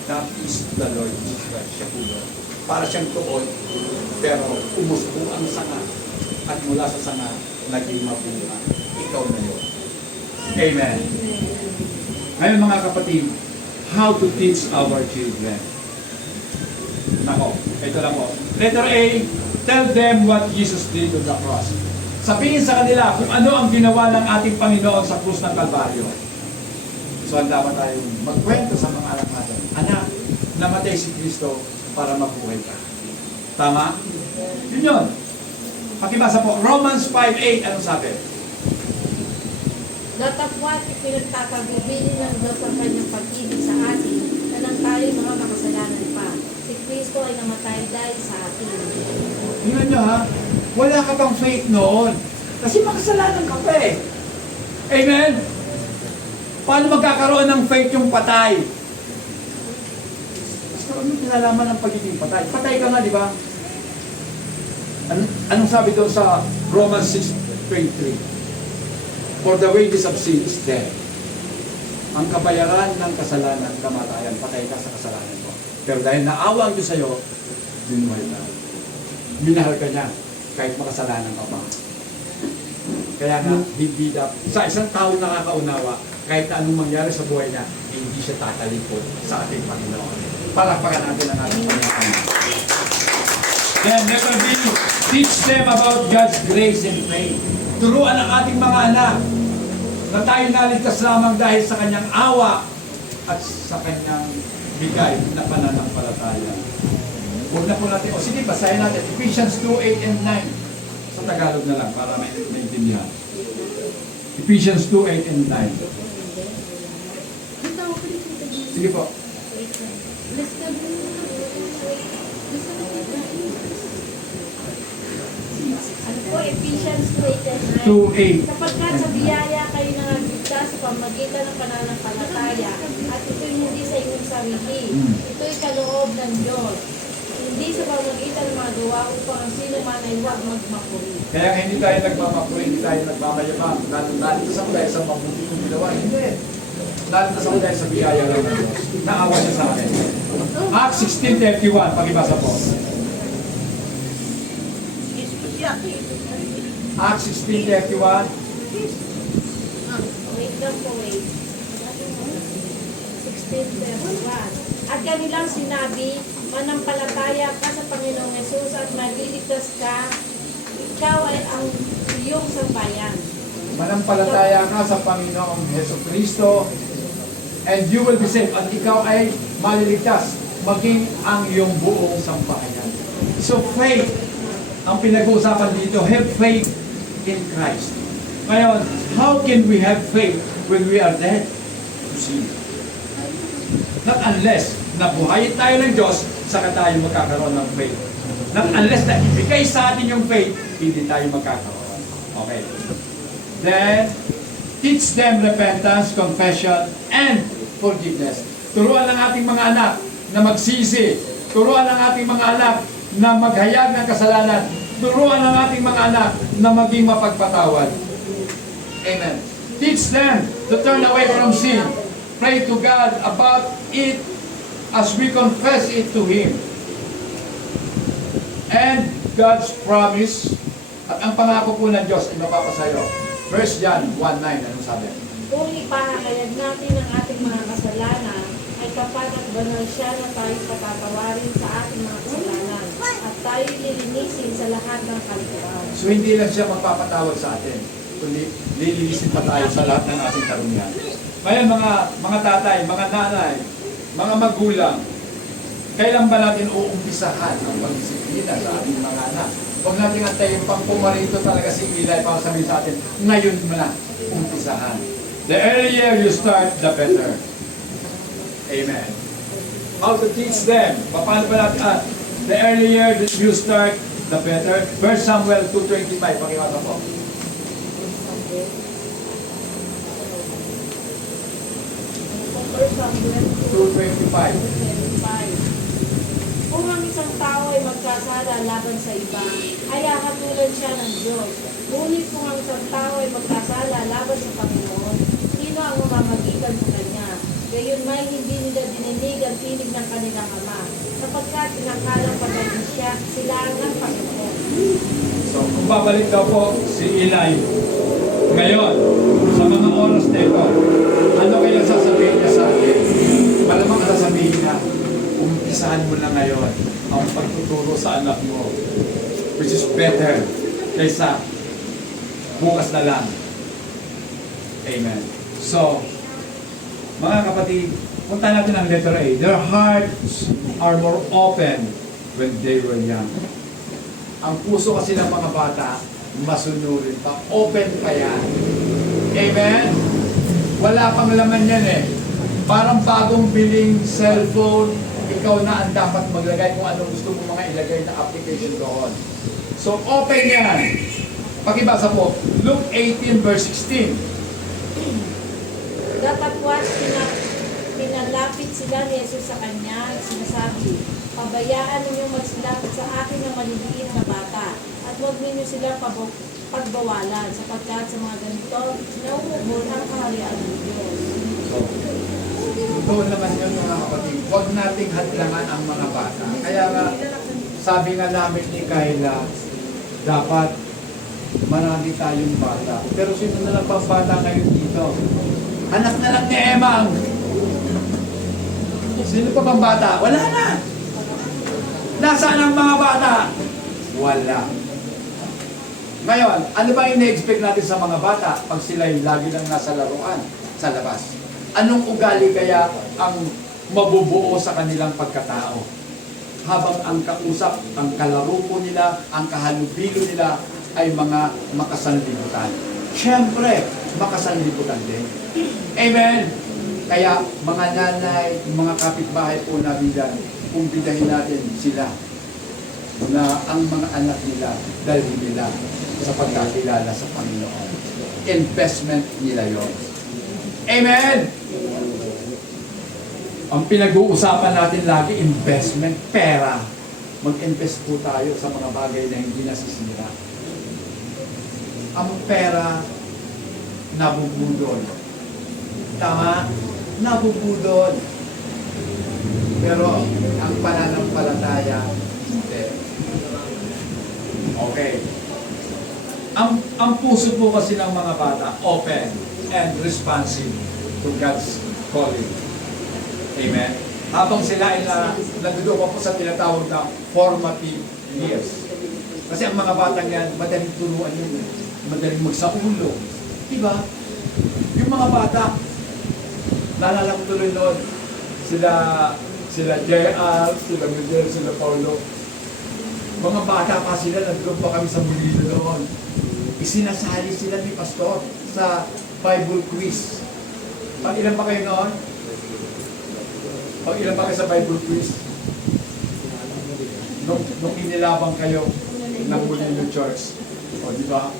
That is the Lord Jesus Christ. Siya po yun. Para siyang tuon, pero umuspo ang sanga. At mula sa sanga, naging mabunga. Ikaw na yun. Amen. Ngayon mga kapatid, how to teach our children. Nako, ito lang po. Letter A, tell them what Jesus did on the cross. Sabihin sa kanila kung ano ang ginawa ng ating Panginoon sa krus ng Kalbaryo. So handa ba tayong magkwento sa mga anak natin? Anak, namatay si Kristo para mabuhay ka. Tama? Yun yun. Pakibasa po, Romans 5:8, anong sabi? Datapwat ipinagtatagubilin ng Diyos ang kanyang pag-ibig sa atin na nang tayo mga makasalanan pa. Si Kristo ay namatay dahil sa atin. Tingnan nyo ha, wala ka pang faith noon. Kasi makasalanan ka pa eh. Amen? Paano magkakaroon ng faith yung patay? Basta anong kinalaman ng pagiging patay? Patay ka nga, di ba? Anong sabi doon sa Romans 6:23? For the wages of sin is death. Ang kabayaran ng kasalanan, kamatayan, patay ka sa kasalanan mo. Pero dahil naawa ang Diyos sa'yo, binuhay ka. Minahal ka niya, kahit makasalanan ka pa. Kaya nga, hindi sa isang tao nakakaunawa, kahit anong mangyari sa buhay niya, hindi siya tatalikod sa ating Panginoon. Palakpakan natin ang ating Panginoon. Then, letter B, teach them about God's grace and faith. Turuan ang ating mga anak na tayo naligtas lamang dahil sa kanyang awa at sa kanyang bigay na pananampalataya. Huwag na po natin, sige, basahin natin. Ephesians 2:8 and 9. Sa Tagalog na lang para maintindihan. Ephesians 2:8 and 9. Sige po. Ano po, Ephesians 2:8 and 9. 2:8. Sapagkat sa biyaya kayo nangagligtas sa pamagitan ng pananampalataya at ito'y hindi sa inyong sarili. Ito'y kaloob ng Diyos. Hindi sa pamagitan ng mga gawa upang ang sino man ay huwag magmapuri. Kaya hindi tayo nagmamapuri, hindi tayo nagmamayabang. Naligtas ako dahil sa mabuti kong ginawa. Hindi. Naligtas ako dahil sa biyaya lang ng Diyos. Naawa niya sa akin. Acts 16:31, pakibasa po. Acts 16:31. Wait lang po, wait. 16:31. At kanilang sinabi, manampalataya ka sa Panginoong Yesus at maliligtas ka, ikaw ay ang iyong sambayan. Manampalataya ka sa Panginoong Jesucristo and you will be saved. At ikaw ay maliligtas, maging ang iyong buong sambahayan. So faith, ang pinag-uusapan dito, have faith in Christ. Ngayon, how can we have faith when we are dead to sin? Not unless nabuhayin tayo ng Diyos, saka tayo magkakaroon ng faith. Not unless na ibigay sa atin yung faith, hindi tayo magkakaroon. Okay. Then, teach them repentance, confession, and forgiveness. Turuan ang ating mga anak na magsisi. Turuan ang ating mga anak na maghayag ng kasalanan. Turuan ang ating mga anak na maging mapagpatawad. Amen. Teach them to turn away from sin. Pray to God about it as we confess it to Him. And God's promise, at ang pangako po ng Diyos ay mapapasayo. 1 John 1:9, anong sabi? Kung ipahayag natin ang ating mga kasalanan, ay tapat at banal siya na tayo patatawarin sa ating mga kasalanan at tayo lilinisin sa lahat ng kalikuan. So hindi lang siya magpapatawad sa atin, kundi lilinisin pa tayo sa lahat ng ating karumihan. Ngayon mga tatay, mga nanay, mga magulang, Kailan ba natin uumpisahan ang pagdisiplina sa ating mga anak? Huwag natin antayin pang pumarito talaga si Eli para sabihin sa atin, ngayon mo na umpisahan. The earlier you start, the better. Amen. How to teach them? Paano ba natin? The earlier you start, the better. 1 Samuel 2:25, pakinggan po. First Samuel 2:25. Kung ang isang tao ay magkasala laban sa iba, ay hahatulan siya ng Diyos. Ngunit kung ang isang tao ay magkasala laban sa Panginoon, sino ang mamamagitan sa kanya? Gayon may hindi nila dininig ang tinig ng kanilang ama, sapagkat pinakalang pagaling siya, sila ng Panginoon. So, kung babalik daw po si Eli ngayon, sa mga oras na ito, ano kaya sasabihin niya sa atin? Malamang sasabihin niya, umpisahan mo na ngayon ang pagtuturo sa anak mo, which is better kaysa bukas na lang. Amen. So, mga kapatid, punta natin ang letter A. Their hearts are more open when they were young. Ang puso kasi ng mga bata, masunurin pa. Open pa yan. Amen? Wala pang laman yan eh. Parang bagong biling cellphone, ikaw na ang dapat maglagay kung anong gusto mo mga ilagay na application doon. So, open yan. Pakibasa po, Luke 18 verse 16. Datapwat pinalapit sila ni Jesus sa kanya at sinasabi, pabayaan ninyong magsilapit sa akin ng maliliit na bata at huwag ninyo sila pagbawalan sapagkat sa mga ganito, nauubol ang kaharian ng Diyos. Ito naman yun mga kapatid. Huwag nating hadlangan ang mga bata. Kaya nga, sabi nga namin ni Kayla, dapat marami tayong bata. Pero sino na lang pang bata ngayon dito? Anak na lang ni Emang. Sino pa bang bata? Wala na. Nasaan ang mga bata? Wala. Ngayon, ano ba ina-expect natin sa mga bata pag sila'y lagi lang nasa laruan, sa labas? Anong ugali kaya ang mabubuo sa kanilang pagkatao? Habang ang kausap, ang kalaro po nila, ang kahalubilo nila ay mga makasanlibutan. Siyempre, makasanlibutan din. Amen! Kaya mga nanay, mga kapitbahay po namin dyan, kumpidahin natin sila na ang mga anak nila, dalhin nila sa pagkakilala sa Panginoon. Investment nila yon. Amen! Ang pinag-uusapan natin lagi, investment, pera. Mag-invest po tayo sa mga bagay na hindi nasisira. Ang pera, nabubudol. Tama? Nabubudol. Pero ang pananampalataya, hindi. Okay. Ang puso po kasi ng mga bata, open and responsive to God's calling. Amen? Habang sila ay nandoon pa po sa tinatawag na formative years. Kasi ang mga batang yan, madaling turuan yun. Madaling magsaulo. Diba? Yung mga bata, naalala ko tuloy noon, sila JR, sila Miguel, sila Paulo. Mga bata pa sila, nandoon pa kami sa Molino noon. Isinasali sila ni Pastor sa Bible quiz. Pag ilan pa kayo noon? Pag ilan pa kayo sa Bible quiz? Nung inilabang kayo ng Molino Church. O, di ba?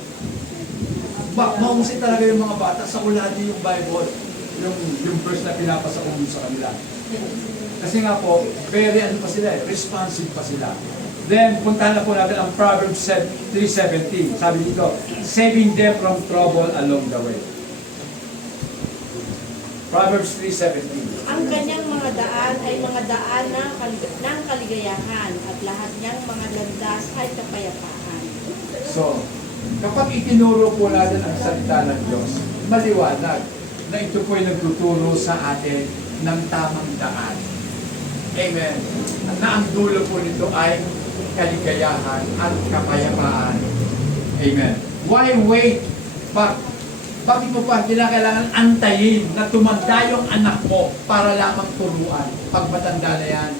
Mahusay talaga yung mga bata sa uladi yung Bible. Yung verse na pinapasa ko sa kanila. Kasi nga po, very pa sila responsive pa sila. Then, puntahan na po natin ang Proverbs 3:17. Sabi dito, saving them from trouble along the way. Proverbs 3:17. Ang kanyang mga daan ay mga daan ng kaligayahan at lahat niyang mga landas ay kapayapaan. So, kapag itinuro po natin ang salita ng Diyos, maliwanag na ito po ay nagtuturo sa atin ng tamang daan. Amen. Na ang dulo po nito ay kaligayahan at kapayapaan. Amen. Why wait? Bakit mo pa kailangan antayin na tumanda yung anak mo para lamang turuan? Pag matanda na yan,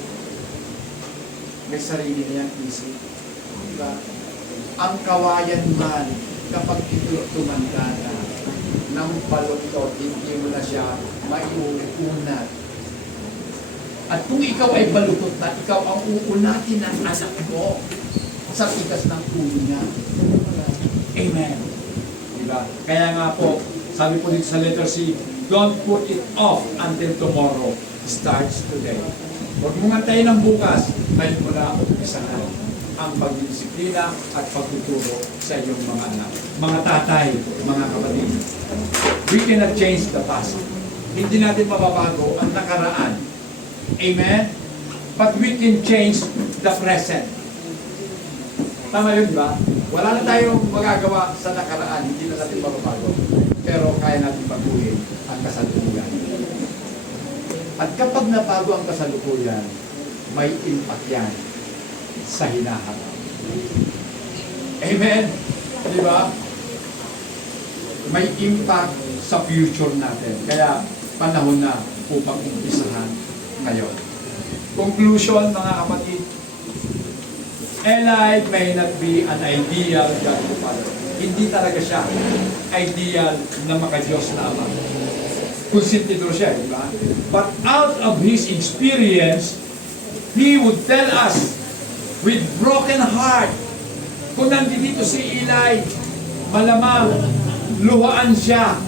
may sarili niyang isip. Diba? Ang kawayan man, kapag ito tumanda na, ng baluktot, hindi mo na siya maiuunat. At kung ikaw ay baluktot na, ikaw ang uunatin ng anak mo sa tigas ng ulo niya. Amen. Diba? Kaya nga po, sabi po dito sa letter C, don't put it off until tomorrow starts today. Huwag mong antayin ng bukas, ngayon mo na umpisahan ang pagdidisiplina at pagtuturo sa iyong mga anak. Mga tatay, mga kapatid, we cannot change the past. Hindi natin mababago ang nakaraan. Amen? But we can change the present. Tama yun, di ba? Wala na tayong magagawa sa nakaraan, hindi na natin mababago. Pero kaya natin baguhin ang kasalukuyan. At kapag nabago ang kasalukuyan, may impact yan sa hinaharap. Amen? Di ba? May impact sa future natin. Kaya panahon na upang umpisahan ngayon. Conclusion, mga kapatid, Eli may not be an ideal godly father. Hindi talaga siya ideal na maka-Diyos na ama. Konsentidor siya, di ba? But out of his experience, he would tell us with broken heart, kung nandito si Eli, malamang luhaan siya,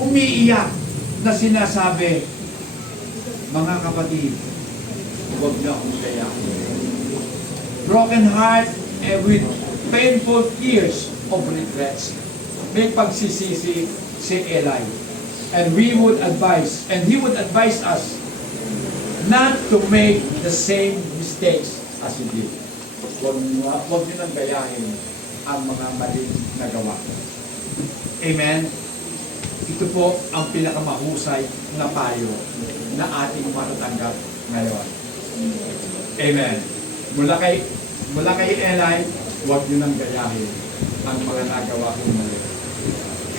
umiiyak na sinasabi, mga kapatid, huwag na akong gayahin. Broken heart and with painful tears of regrets. May pagsisisi si Eli. And he would advise us not to make the same mistakes as he did. Huwag niyo nang gayahin ang mga maling nagawa. Amen? Ito po ang pinakamahusay na payo na ating matatanggap ngayon. Amen. Mula kay Eli, huwag niyo nang gayahin ang mga nagawa kong mali.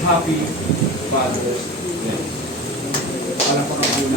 Happy Father's Day. Para pa natin